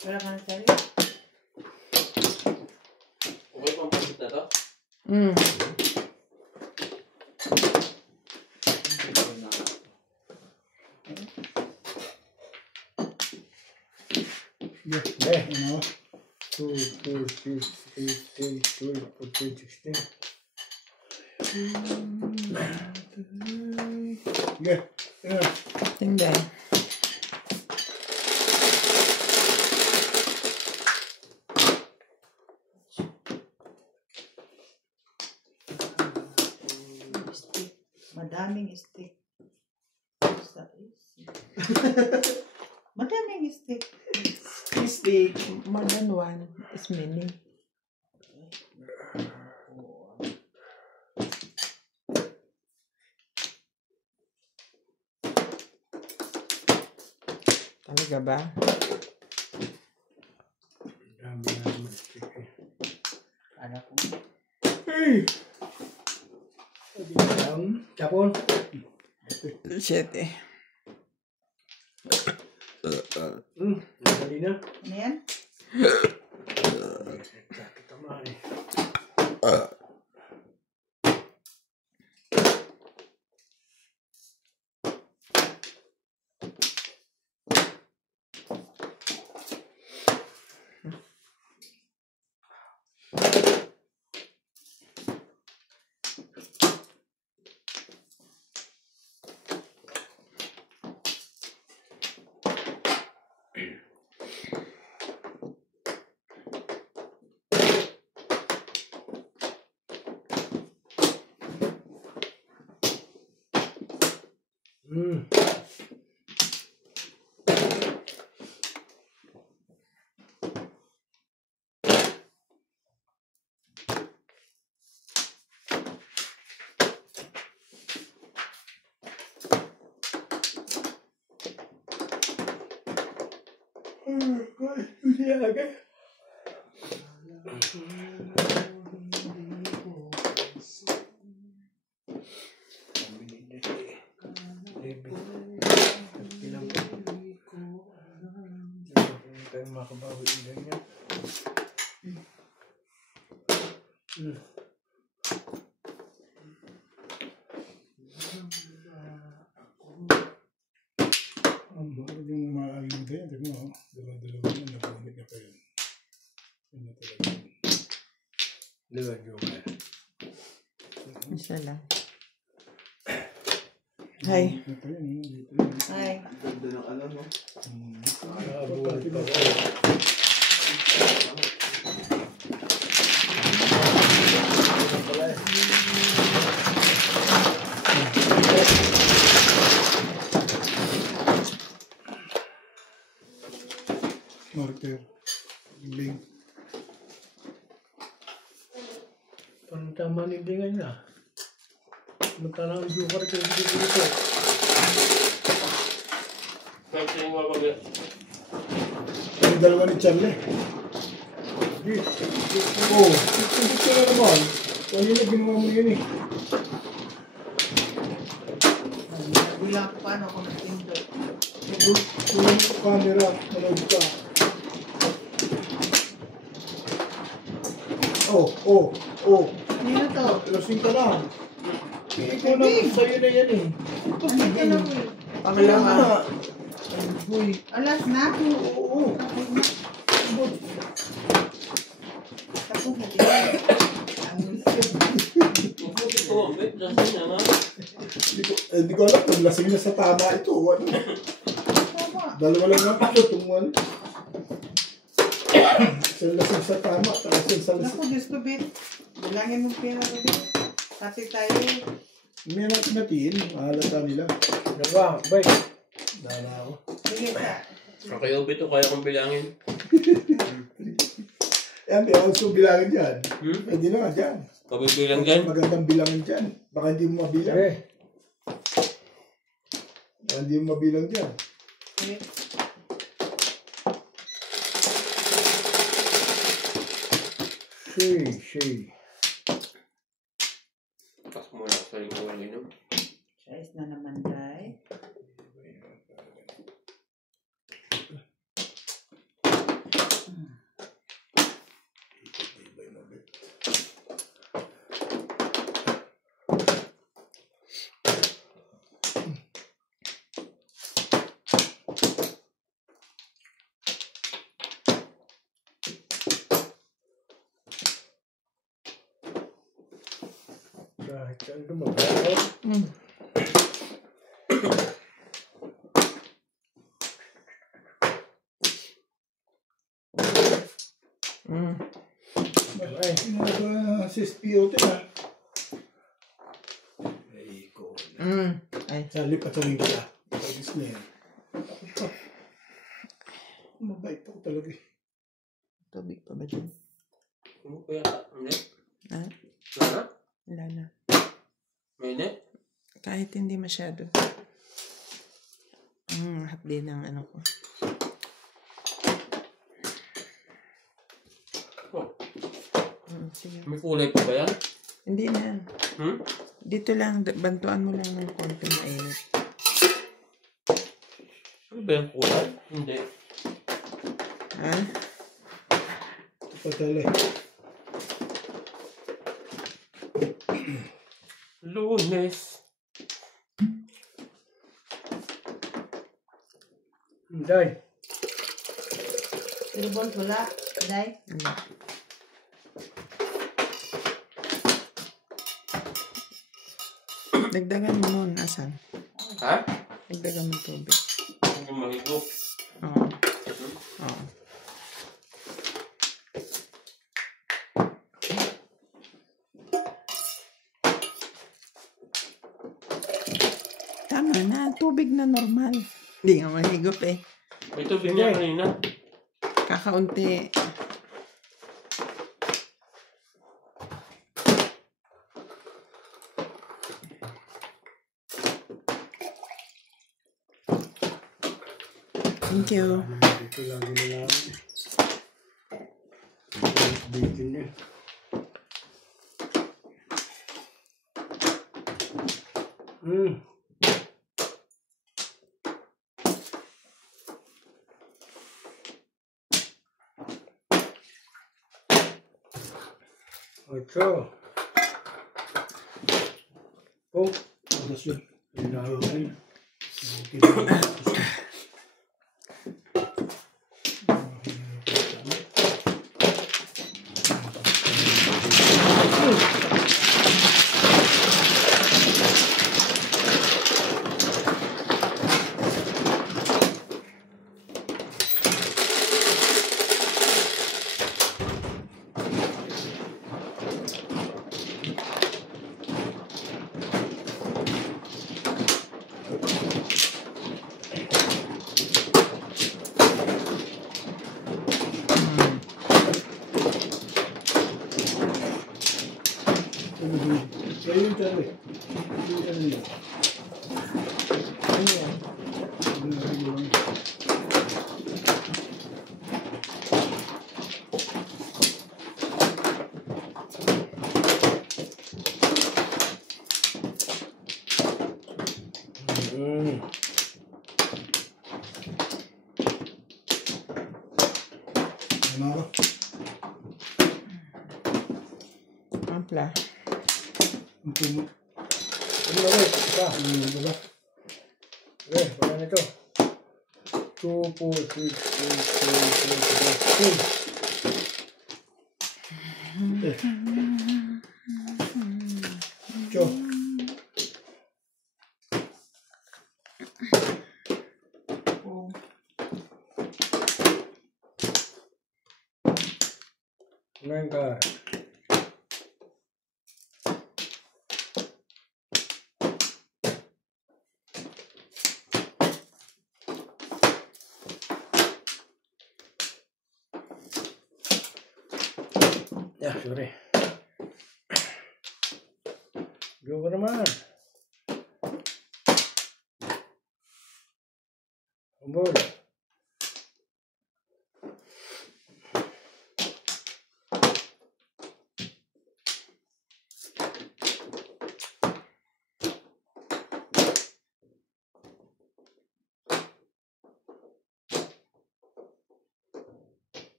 Wala ka na sa'yo? Okay pa ang pagkita to? Mm. Yeah. 2, 4, 6, 8, 10, 12, 14, 16. Yeah. Yeah. Hindi. Stick. Madaming stick. Madaming stick. Stick. More than one is many. Talaga ba? Dami na naman stick eh. Ano ko? Hey! Tapon. 7. Madali na. Ano yan? Sakit naman eh. Makabawi yung ganyan. Ang bakit yung maaaring tayo, tignan mo, dalawa-dalawa na nabalik na tayo. Yun na talaga. Diba, Joker? Isa lang. Hi. Dito yun, dito yun. Ay. Ganda ng ano, no? Nakabuhay pa ko. Marker. Link. Parang tama nindingan niya. Magkala ang Joker kaya hindi dito. Kahit siya yung mabagay. Yung dalawa ni Charlie. Oo. Hindi sila naman. Kanina ginawa mo yun eh. Nagulang pa ano kung nag-pindot. Yung camera, manood ka. Oh. Sino to? Lasing ka lang. Ikaw na, sa'yo na yan eh. Andito na po. Kailangan na. Uy, Alas na. oo. Tapos na din. Hindi ko alam kung lasing na sa tama ito. Ano? Dalawa lang nga ito. Itong one. Isang lasing sa tama. Isang sa Naku, lasing. Diyos ko, Bit. Bilangin mo pera ko dito. Kasi tayo, May natin. Mahalata nila. Nagawa, bay. Dala ako. sige ka. Okay, Obi, ito kaya kong bilangin. Yan, may also bilangin dyan. Pwede na nga dyan. Pabibilang dyan. Magandang bilangin dyan. Baka hindi mo mabilang. Eh, Baka hindi mo mabilang dyan. si. Pas mo lang sa lingkong inom. Size na naman, Day. Kahit saan dumagawa. Ay, sis POT na. Ay, ko. Ay. Sa lipat sa lingkod. Pagis na yan. Mabait ako talaga eh. Tubig pa ba dyan? Ano kaya? Hindi? Ha? Wala? Wala na. Mainit? Kahit hindi masyado. Hapdi ng ano ko. Oh, Sige. may kulay pa ba yan? Hindi na. Dito lang, bantuan mo lang ng konting mainit. Ano ba yung kulay? Hindi. Ha? Patala. Lunes. Day. Silbon, wala. Day. Dagdagan mo nun, asan? Ha? Dagdagan mo tubig. Hindi mahigop. Oo. Oo. Tama na, tubig na normal. Hindi nga mahigop eh. May tubig niya kanina. Kakaunti. Thank you. Dito lagi na lang. Dito niya. Ocho. Oh, Tapos yun. inahin. Kaya yung talo eh. Yung ano yun. Ano yan? Ano ako? Ampla. Ang tumo. Ano na wait? Isa. Diba? Okay, wala na ito. 2, 4, 6, 8, 9, 10. Cho. Ngayon ka. Yeah, sorry. Go ka naman. Ambol.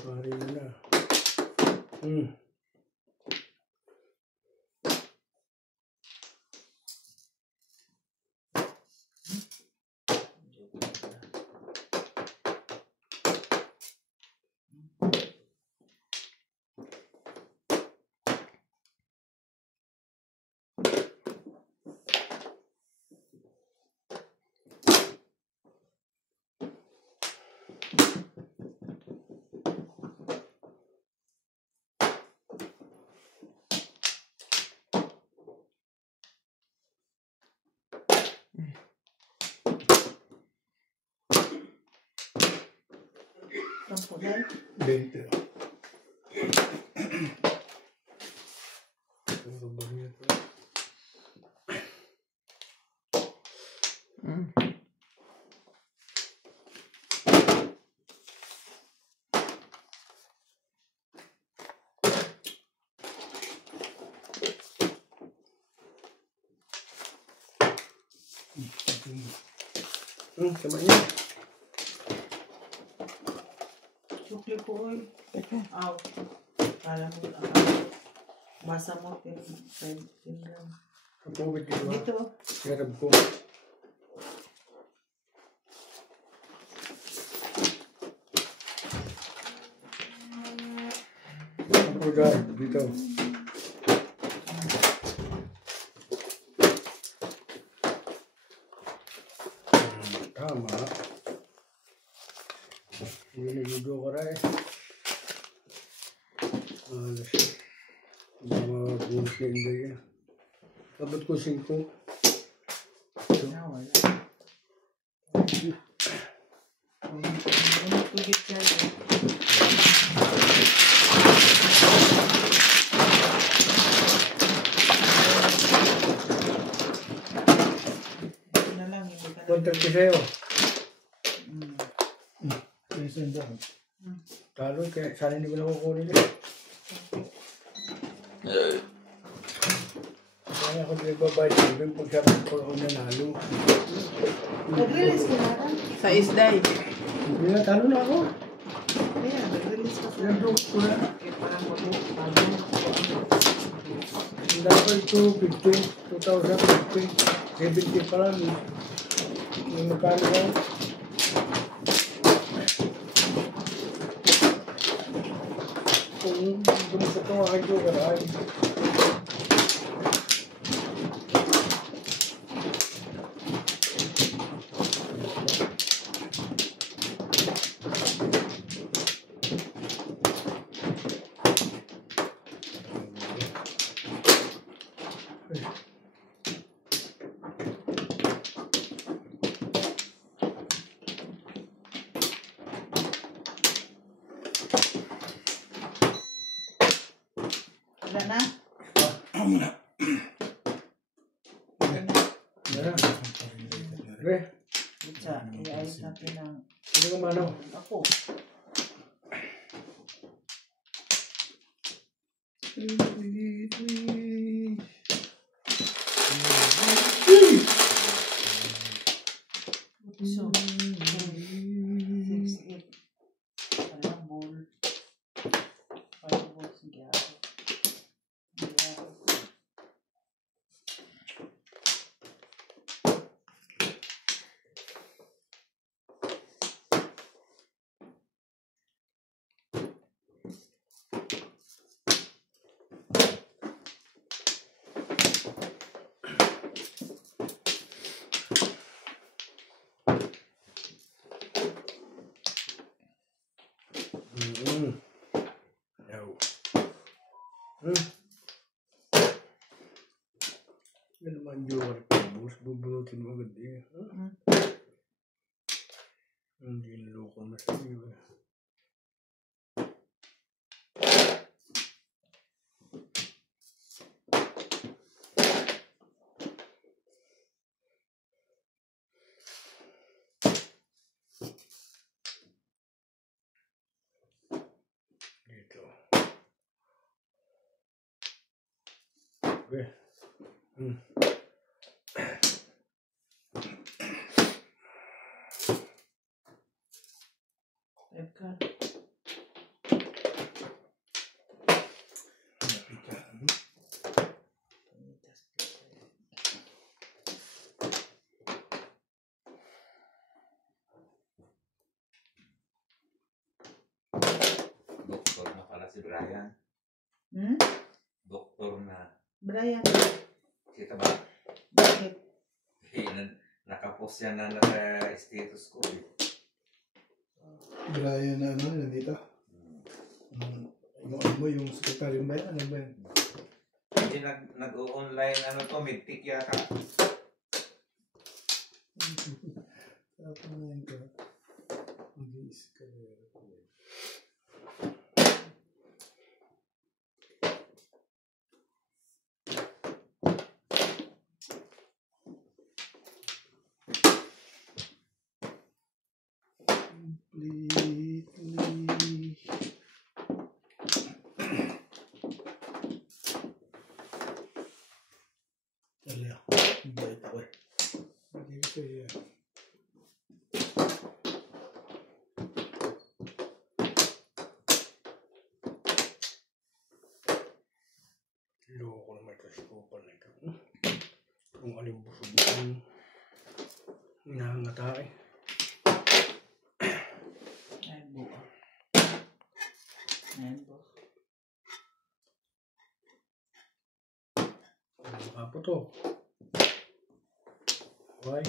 Hari na. Sampo na. 20. Ano ba niya ito? Sama niya. Sukli ko oy. Aw. Kala mo basa mo pero 5 lang. Ang tubig dito ba? Dito. Garab ko. Ang tubig dito. Tama. Hindi nag-video ko rin. Alas. Mga bulis na inday yan. Abot ko 5. Nawala. Ano tugit ka rin? Ito na lang, hindi ka na. 130 sa'yo. Talo, kaya sana hindi ko na kukunin yun. Kaya ako nagbabayad sa ibang pagsabi ko ako nanalo. Nag-release ka na rin? Sa isday. Hindi na, talo na ako. Ayan, nag-release ka sa Pinag-drop ko na. Eh, parang bago. Ang dapat ito, 50, 2,050, 70 pa lang. Yung magkano ko. Kung gusto ko ang ito, karay. na. Yan. Pre, Bitsa, iayos natin ang hindi ka mano. ako. So, 6, 8. Alam, ball. 5 balls. Sige ako. Yo. Yan naman yung bus, bubunutin mo agad eh. Hindi niloko na sa iyo eh. Dito. Okay. Webcam. Doktor na pala si Brian. Doktor na. Brian, Kita ba? bakit? Nakapost yan na naka-status ko eh. Brian na ano, nandito. Yung ano mo, yung sekretaryo ba yan? Ano ba yan? Hindi nag-online ano to, midtik yata. Apa na yun ka? Hindi iska. Completely. Tala, bait ako eh. Hindi ko yan. Loko naman ito si Kupal na ito. Kung aling busog ang nangangatake. Ay, buo. Ayan, boss. Mukha po to. Why?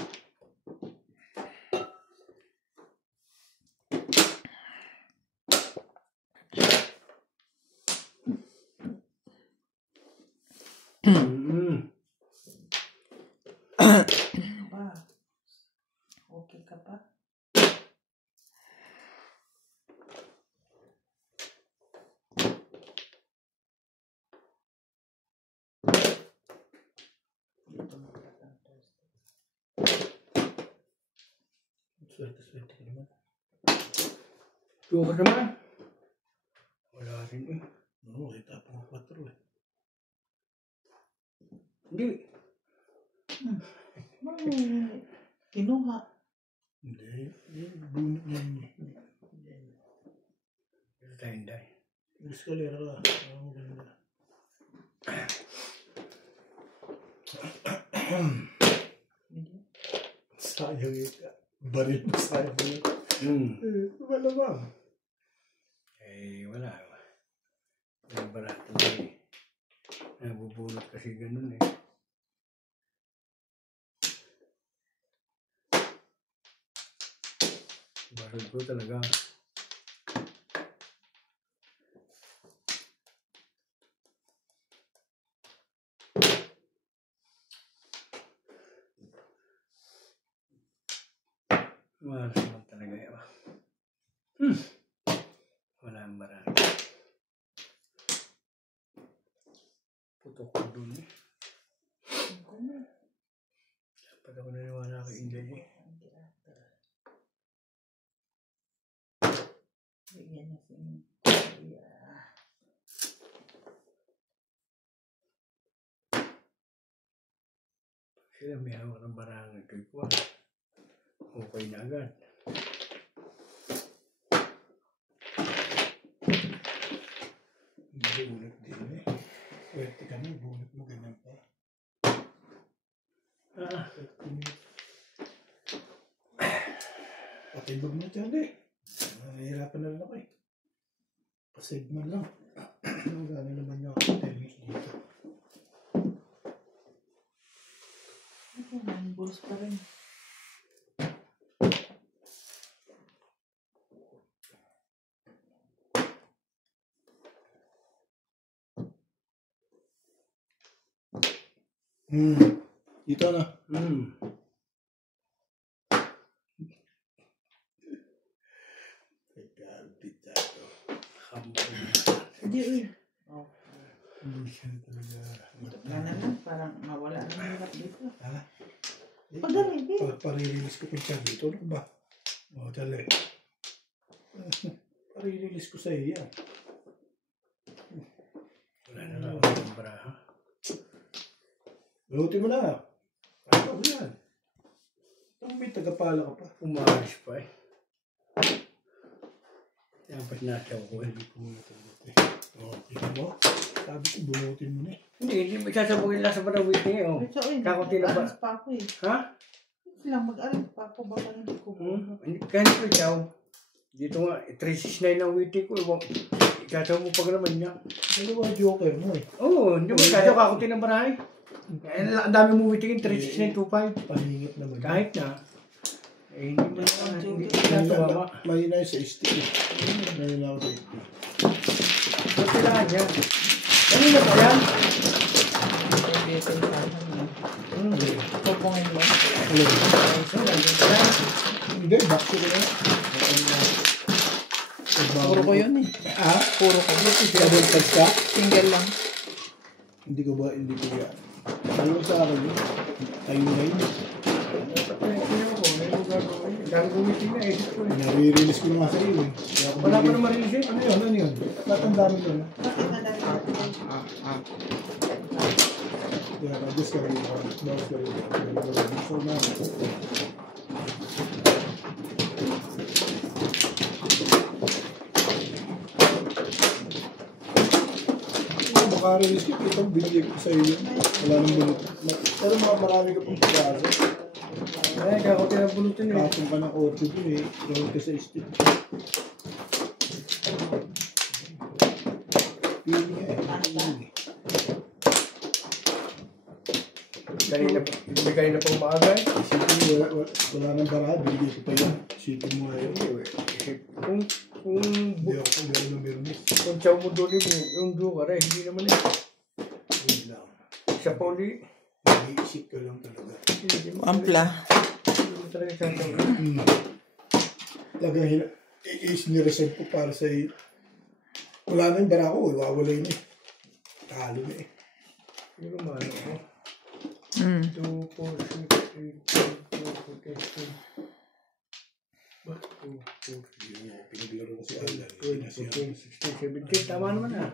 Ba? Okay ka pa? Dito magtatapos. Swerte ka naman. Tuwa ka naman. Wala rin eh. Oo, kita pa ng 4 eh. Hindi. Kinuha. Hindi. Bunit niya yun eh. Ito tayo hindi. Yung eskalera ka. Oo, maganda. Sayang yun. Baril mo sayang mo yun. Wala ba? Eh, wala. Walang barato eh. Nabubulot kasi ganun eh. Baril ko talaga. Malas naman talaga yun. Wala ang barato. Yan na si Kuya. Sila may hawak ng barangay kay Kuya. Okay na agad. Bunot din eh. Pwede ka na, bunot mo ganyan pa. Patibag mo dyan eh. Nahihirapan na rin ako eh. Pasave man lang. Gano'n naman niya ako 10 minutes dito. Ito, non-bulls pa rin. Dito na. Pagkabitado. Hindi, uy. Hindi siya talaga. Wala naman, parang mawala na yung hirap dito. Pagdami, paririlis ko kung siya dito. Ano ba? O, dali. Paririlis ko sa iyo yan. Wala na lang ako ng baraha. Luti mo na. Ano ba yan? Ang may tagapala ka pa. Umalis pa eh. Dapat nataw ko eh. Hindi ko muna tagot eh. O, kita mo? Sabi ko, bunutin mo na eh. Hindi magsasabugin lang sa parawit niya oh. Ito, uy. Kakunti na ba? Mag-alis pa ako eh. Ha? Ito lang, mag-alis pa ako. Baka hindi ko. Kaya ko ikaw. Dito nga, 369 ang waiting ko. Ikataw mo pag naman niya. Ano ba joker mo eh? Oo, hindi mo ikataw kakunti ng barahay. Ang dami mo waitingin, 36925. Paningit naman. Kahit na. Eh, hindi mo na. Hindi na tumama. Mahina sa stick eh. Mahina ako sa stick. So, kailangan niya. Kanina pa yan? Hindi, sensahan mo. Pupungin mo. Hindi, back to ko na. Puro ko yun eh. Puro ko. Double touch ka? Single lang. Hindi ko yan. Ano sa akin yun? Tayo na yun. Dami ko waiting na. Nare-release ko na nga sa iyo eh. Wala pa naman rin Ano yun? Ano yun? Tatandaan mo yun. Bakit madami natin? Kaya ka-adjust ka rin. Bawas ka rin. So na. Maka-release ko. Itong binigay ko sa iyo. Wala nang bulot. Pero marami ka pang pagkaso. Ay, kakunti na bulutin eh. Kapong ka ng auto ko eh. Gawin ka sa stick. Pili nga eh. Kanina pang maaga eh. Isipin mo, wala nang baraha. Binigay ko pa yun. Isipin mo ngayon. Hindi ako kung gano'n ng meron eh. Kung siya mo doon yung duka rin, hindi naman eh. Hindi lang. Sa poli, Nag-iisip ka lang talaga. Ampla. hindi mo talaga siya tawag. Talagang nireserve ko para sa iyo. Wala na yung bara ko. Wawalay na eh. Talo na eh. Pero mano ko. 2, 4, 6, 8, 8, 2, 4, 10. Ba? 2, 4, Pinaglaro ko si Alan. 12, 14, 16, 17. Tama naman ah.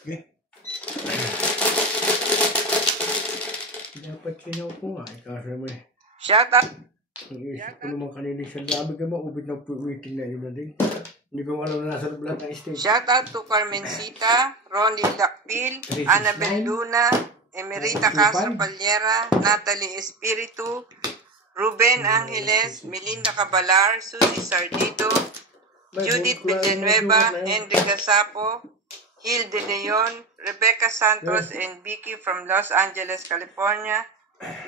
Okay. Dapat sinaw ko nga. Kasi naman eh. Shout out. Ang isip ko naman kanina siya. Sabi ka maubit na waiting na yun na din. Hindi ko alam na nasa lahat ng stage. Shout out to Carmencita, Ronnie Lacpil, Annabel Luna, Emerita Castro Palyera, Natalie Espiritu, Ruben Angeles, Melinda Cabalar, Suzy Sardito, Judith Villanueva, Henry Gasapo, Gil De Leon, Rebecca Santos, and Vicky from Los Angeles, California,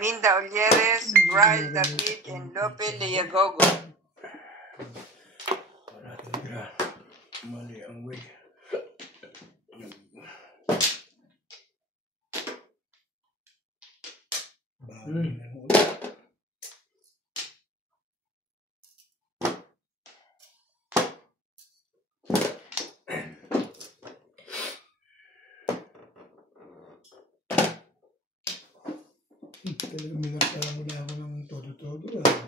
Minda Olieres, Ryle David, and Lope Leagogo. Wala talaga. Mali ang way. Talagang minartahan mo na ako ng todo-todo ah.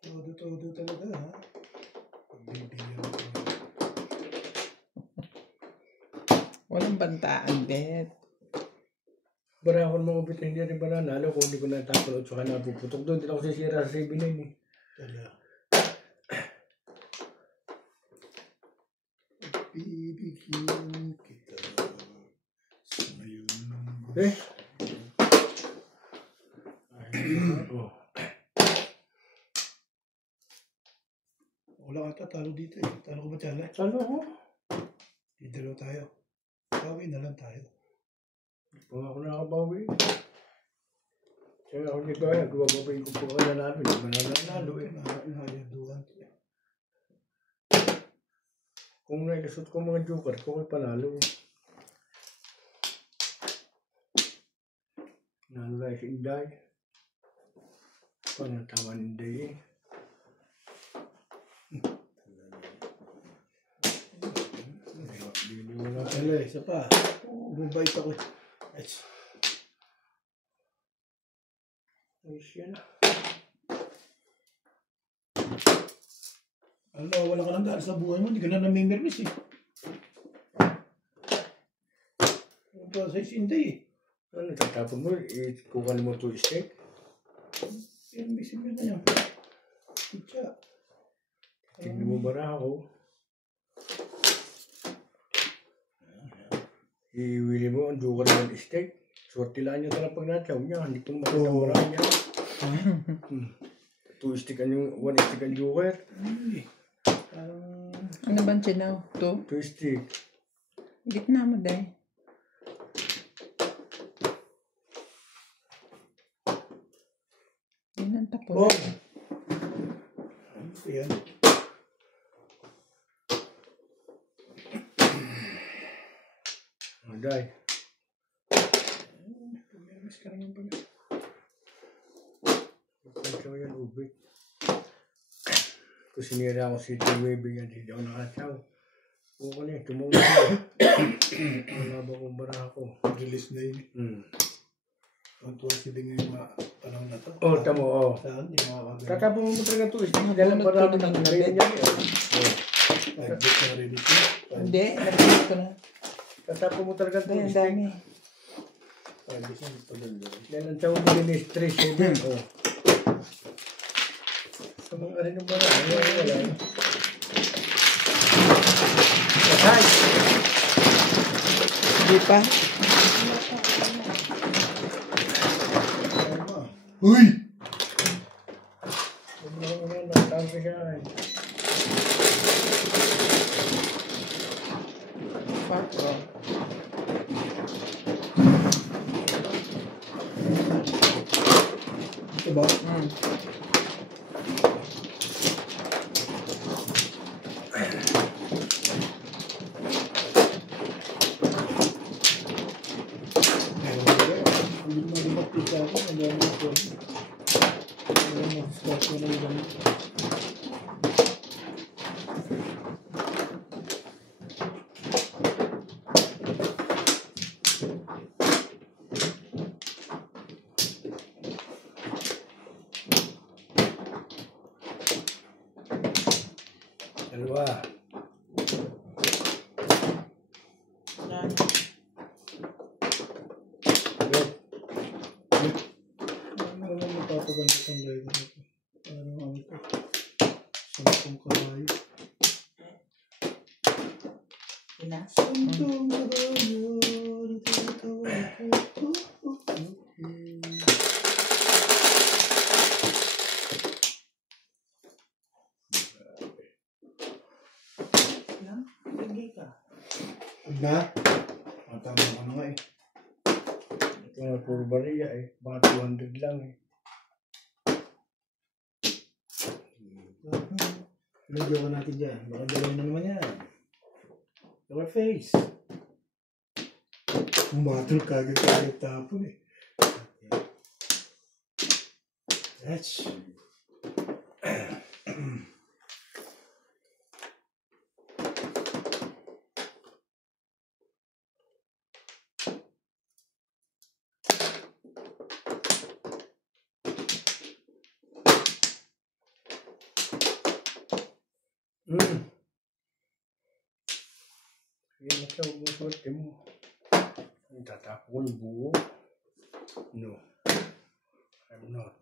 Todo-todo talaga ha. Walang bantaan, Bet. Bara ako mga ubit na hindi rin ba nanalo kung hindi ko natapon at saka napuputok doon. Hindi na ako sisira sa 7-9 eh. Bibigyan kita ngayon. Eh? Oh. Wala ka talo dito eh. Talo ko ba tala? Saan ako? Dalawa tayo. Bawi na lang tayo. Kung ako nakabawi. Kaya ako hindi kaya. Gumababayin ko po ako nanalo. Hindi man nanalo eh. Nahayaduhan. Kung naikasot ko mga joker, ko may panalo eh. Nalo na si Inday. Panatama ni Inday eh. Wala eh. Isa pa. Bubait ako eh. Ayos yan. Ano, wala ka lang dahil sa buhay mo. Hindi ka na namimirmis eh. Ano pa sa Inday eh. Ano, tatapon mo, kukunin mo 2 steak. Yan, bisin mo na yan. Kutsa. Tignan mo ba na ako? Iwili mo ang joker ng steak. Swerte lang nyo talagang pag natsaw niya. Hindi ko makita mo rin niya. 2 stick ang yung 1 stick ang joker. Ano bang chinaw? 2? 2 stick. Gitna mo, Day. Yun ang tapos. Oh! Ayan. Day. Miss ka naman pala. Natsaw yan, ubit. Kung sinira ako si T-Wave yan, hindi ako nakatsaw. Huwag ko na eh, tumawag ko. Wala ba kong bara ako? Release na yun. Ang tuwa si Ding yung mga panahon na to. Oh, tamo, oh. Saan? Yung mga kagano. Tatapon mo talaga 2 stick. Dalang parami ng ngayon yan eh. Nag-book na rin ito. Hindi, nag-book ko na. Tatapon mo talaga 2 Ay, ang stick. dami. Yan ang tawag mo din is 3-7. Oh. Sa mga rin ng bara. Wala. Patay! Hindi pa. Uy! Huwag mo naman yan. Natawag ka siya. Patro. Ito ba? Hindi mo lumapit sa akin. Ang dami ko. Ang mag-start ko na yung Dalawa. Yan. ano naman napapaganda sa live na ito. Parang ano ito. Sampung kabayo. Pinas. Sampung kabayo. Natatawa ko. Sige ka. Na? Tama ka na nga eh. Ito nga puro bariya eh. Baka 200 lang eh. Medyo ka natin dyan. Baka dalawin na naman yan. Your face. Umatol kagad tapon eh. That's... Yan na siya, huwag mo swerte mo. Ang tatapo ko yung buo. No. I'm not.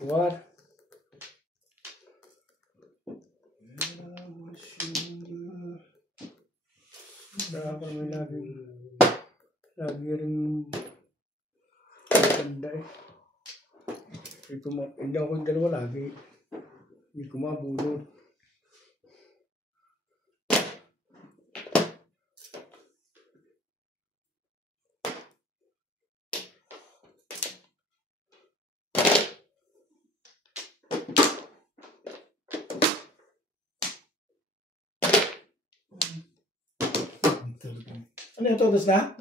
What? Ako naman lagi rin maganda eh. Hindi ako yung dalawa lagi. Hindi ko mabulot. Ano yung todos na?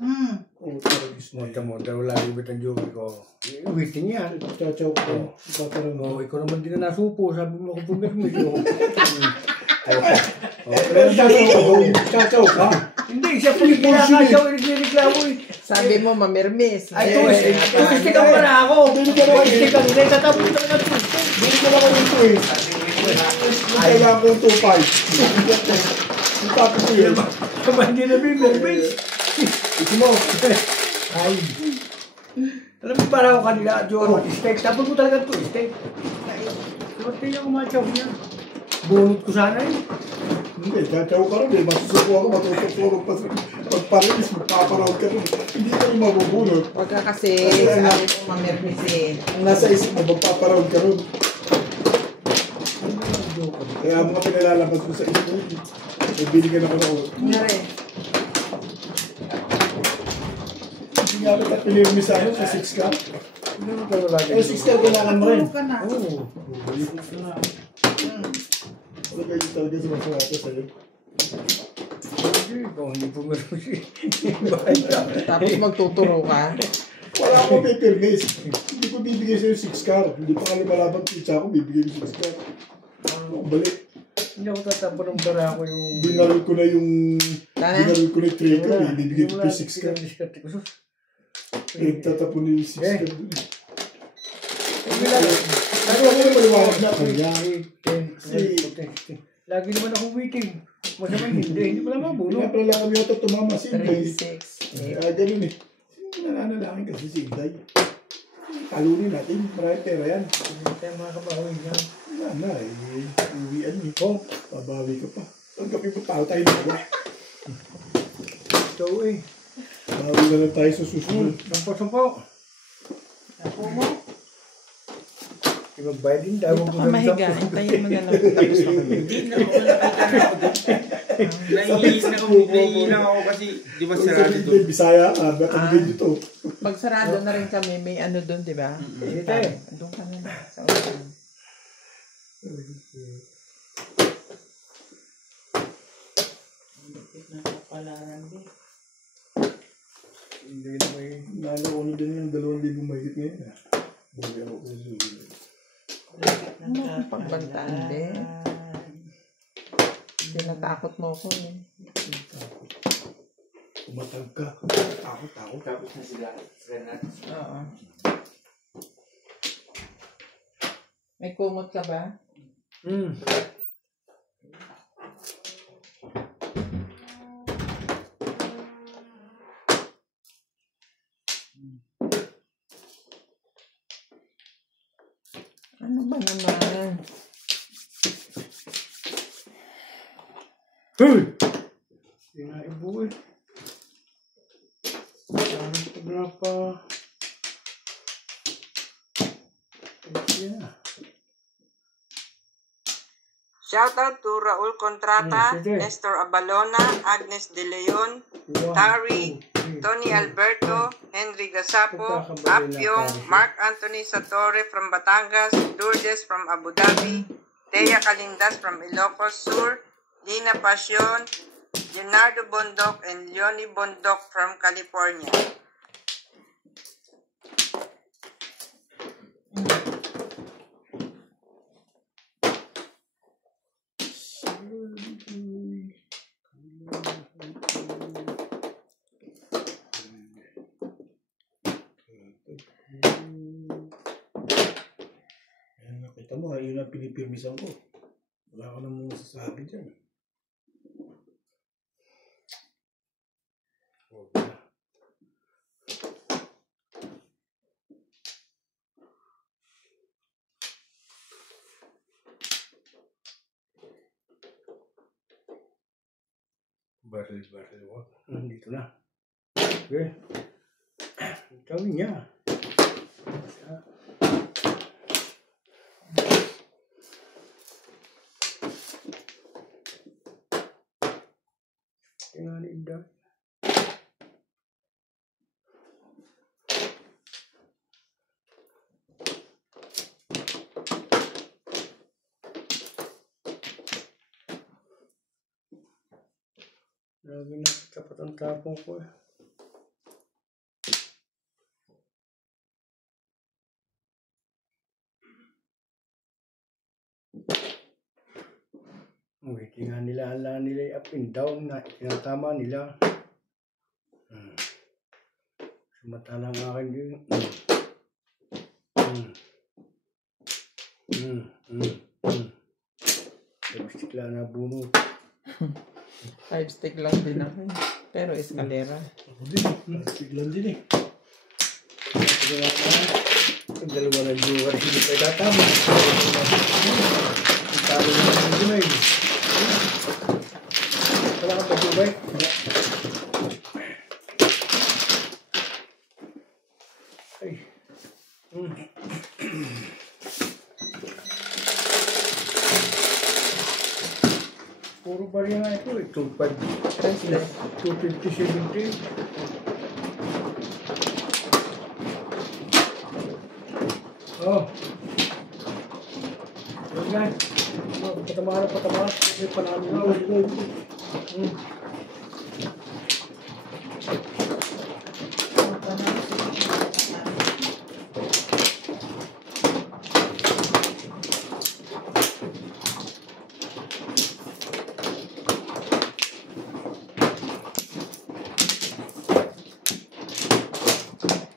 Oo, talagang mo. Dalawa lagi ba't ang joke ko? Waiting yan. Chow ko. Oo, ikaw naman din na nasupo. Sabi mo ako pumirmi ko. Chow ka? Hindi, siya po yung kinakasyaw. Nagreklamo eh. Sabi mo, mamirmis. Ay, tuwistik ang para ako. Tuwistik ang hindi. Tatapos ito na tuwistik. Bili ko lang ako yung twist. Kailangan ko yung 2.5. Yung tapos ko yun. Kama hindi na bimirmis. Ito mo. Ay. Alam mo para ako kanila, Joro, steak. Tapos mo talaga ito, steak. Pero tingnan ko matyaw niya. Bunot ko sana eh. Hindi, chow ka rin eh. Masusuko ako, matututurog pa sa pagparilis, magpaparaw ka rin. Hindi ka rin mabubunot. Huwag ka kasi, sabi mo, mamirmis eh. Ang nasa isip mo, magpaparaw ka rin. Kaya mga pinalalabas mo sa isip mo, may binigyan ako na ulit. Ngari. Hindi nga rin at pinirmi sa ano, sa 6 ka. Eh, 6 ka kailangan mo rin. Oo. Ano kayo talaga sumasawata sa'yo? Hindi, ikaw hindi pumirmis eh. Tapos magtuturo ka. Wala akong pipirmis. Hindi ko bibigay sa'yo 6 car. Hindi pa nga lumalabang pizza ako, bibigay ko 6 car. Ano, balik. Hindi ako tatapon ng bara ko yung... Binarol ko na yung... Tana? Binarol ko na yung trigger eh. Bibigay ko yung 6 car. Diskarte ko. Eh, tatapon na yung 6 car. Ano ako na maliwanag na kanya. Lagi naman ako waiting. Masamang hindi ko naman mabuno. Kaya pala lang kami ito tumama si Inday. 3, 6, 8. Ganun eh. Nananalangin kasi si Inday. Talunin natin. Maraming pera yan. Hindi tayo mga kabahoy yan. Wala na eh. Uwian eh. Oh, babawi ka pa. Ang gabi po tayo na. Ito eh. Bawi na lang tayo sa susunod. Sampo. Ako mo. Magbayad din daw. Dito ka mahiga. Hintayin mo na lang. Tapos na kami. Hindi na ako nakita naiilang ako kasi di ba sarado doon? Bisaya ka. Ba't ang din dito? Pag sarado na rin kami, may ano doon, di ba? Dito eh. Doon ka na. Sa ulan. Hindi na may... Nalauna din yung 2,000 mahigit ngayon. Bugyan ako sa susunod. Ano kung pagbantaan din? Tinatakot mo ko eh. Umatag ka. Takot. Tapos na sila. Oo. May kumot ka ba? Ano ba naman? Hey! Hindi nga ibu eh. pa. Yeah. Shoutout to Raul Contrata, Sige. Nestor Abalona, Agnes De Leon, 1, Tari, 2, 3, Tony Alberto, Henry Gasapo, Pagkakabali na Apyong, tayo. Mark Anthony Satore from Batangas, Lourdes from Abu Dhabi, Thea Calindas from Ilocos Sur, Lina Pasion, Leonardo Bondok, and Leonie Bondok from California. Nakita mo, yun ang pinipirmisan ko. Wala ko namang masasabi dyan. Baril. Dito na. Okay. Gawin niya. Tingnan inda. Lagi na tapat ang tapong ko eh. Tingnan nila, ala nila up and down na tinatama nila. Sumatala nga akin din. Lipstick lang na bunot. 5 stick lang din ako. Pero eskalera. Ako din, biglan din eh. Ang dalawa na duwa rin hindi pa itatama. Ang talo naman ng Jumay. Wala kang pag-ubay? Ay. Puro bariya nga ito eh. 250, 70. Oh. Yan. Patama. May panalo na.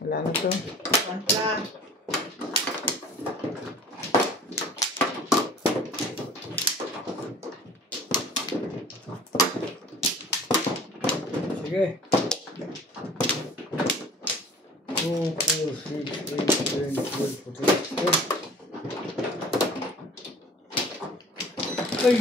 Wala na to. Pantla. Sige. 2, 4, 6, 8, 10, 12, 14. Ay!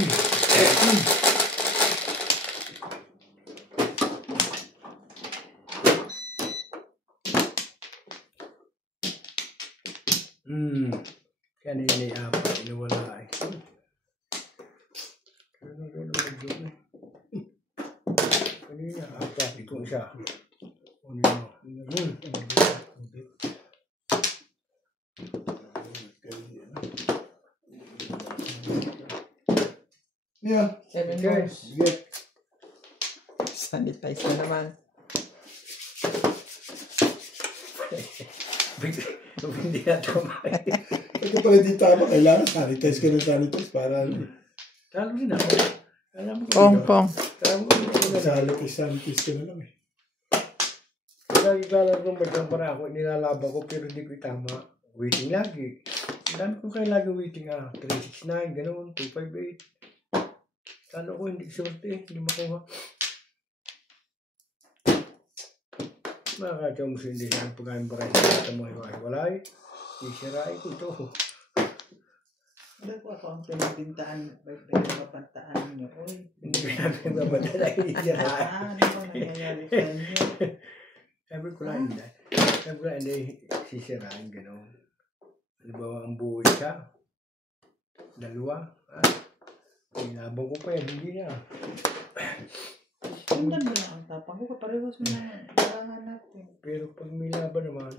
Kanina yung apat, inuwala eh. Kanina, apat, itong isa. Yeah. 7 Okay. balls. Sige. Sanitize na naman. Hindi na tumay. Ito pala di tama. Kailangan sanitize ka ng sanitize para Talo rin ako. Alam mo Pong. Talo ko rin ako. sanitize ka na lang eh. Lagi kalang nung magkampara ako, nilalaba ko pero hindi ko itama. Waiting lagi. Dami ko kayo lagi waiting 369, gano'n, 258. Talo ko, hindi swerte, hindi makuha. Mga kadyaw mo hindi siya pagkain ba kayo sa mga hiwa-hiwalay. Isirai ko ito. Wala ko ako ang pinagdintaan, may pinagpapantaan niyo. Uy, Hindi ko namin babadala, isirai. ano ba nangyayari sa inyo? Sabi ko lang hindi. Sabi ko lang hindi sisirain gano'n. Halimbawa ang buhay ka. 2. Inabang ko pa yan, hindi na. Sundan mo lang ang tapang ko. Parehas mo na larangan natin. Pero pag may laban naman,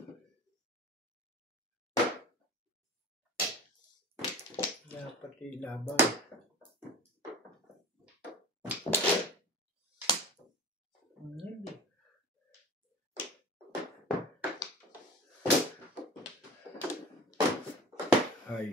dapat ilaban. Hindi. Ay.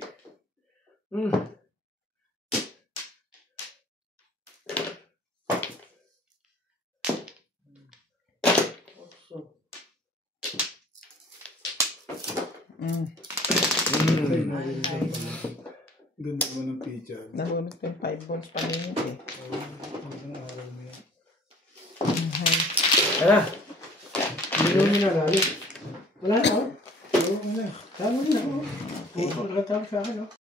Ganda mo ng picture. Nahulog ko yung 5 balls pa minute eh. Ang araw mo yan. Tara! Hindi na lalo. Wala na, oh. Oo, wala. Tama na, oh. Oo, nakatawag sa akin, oh.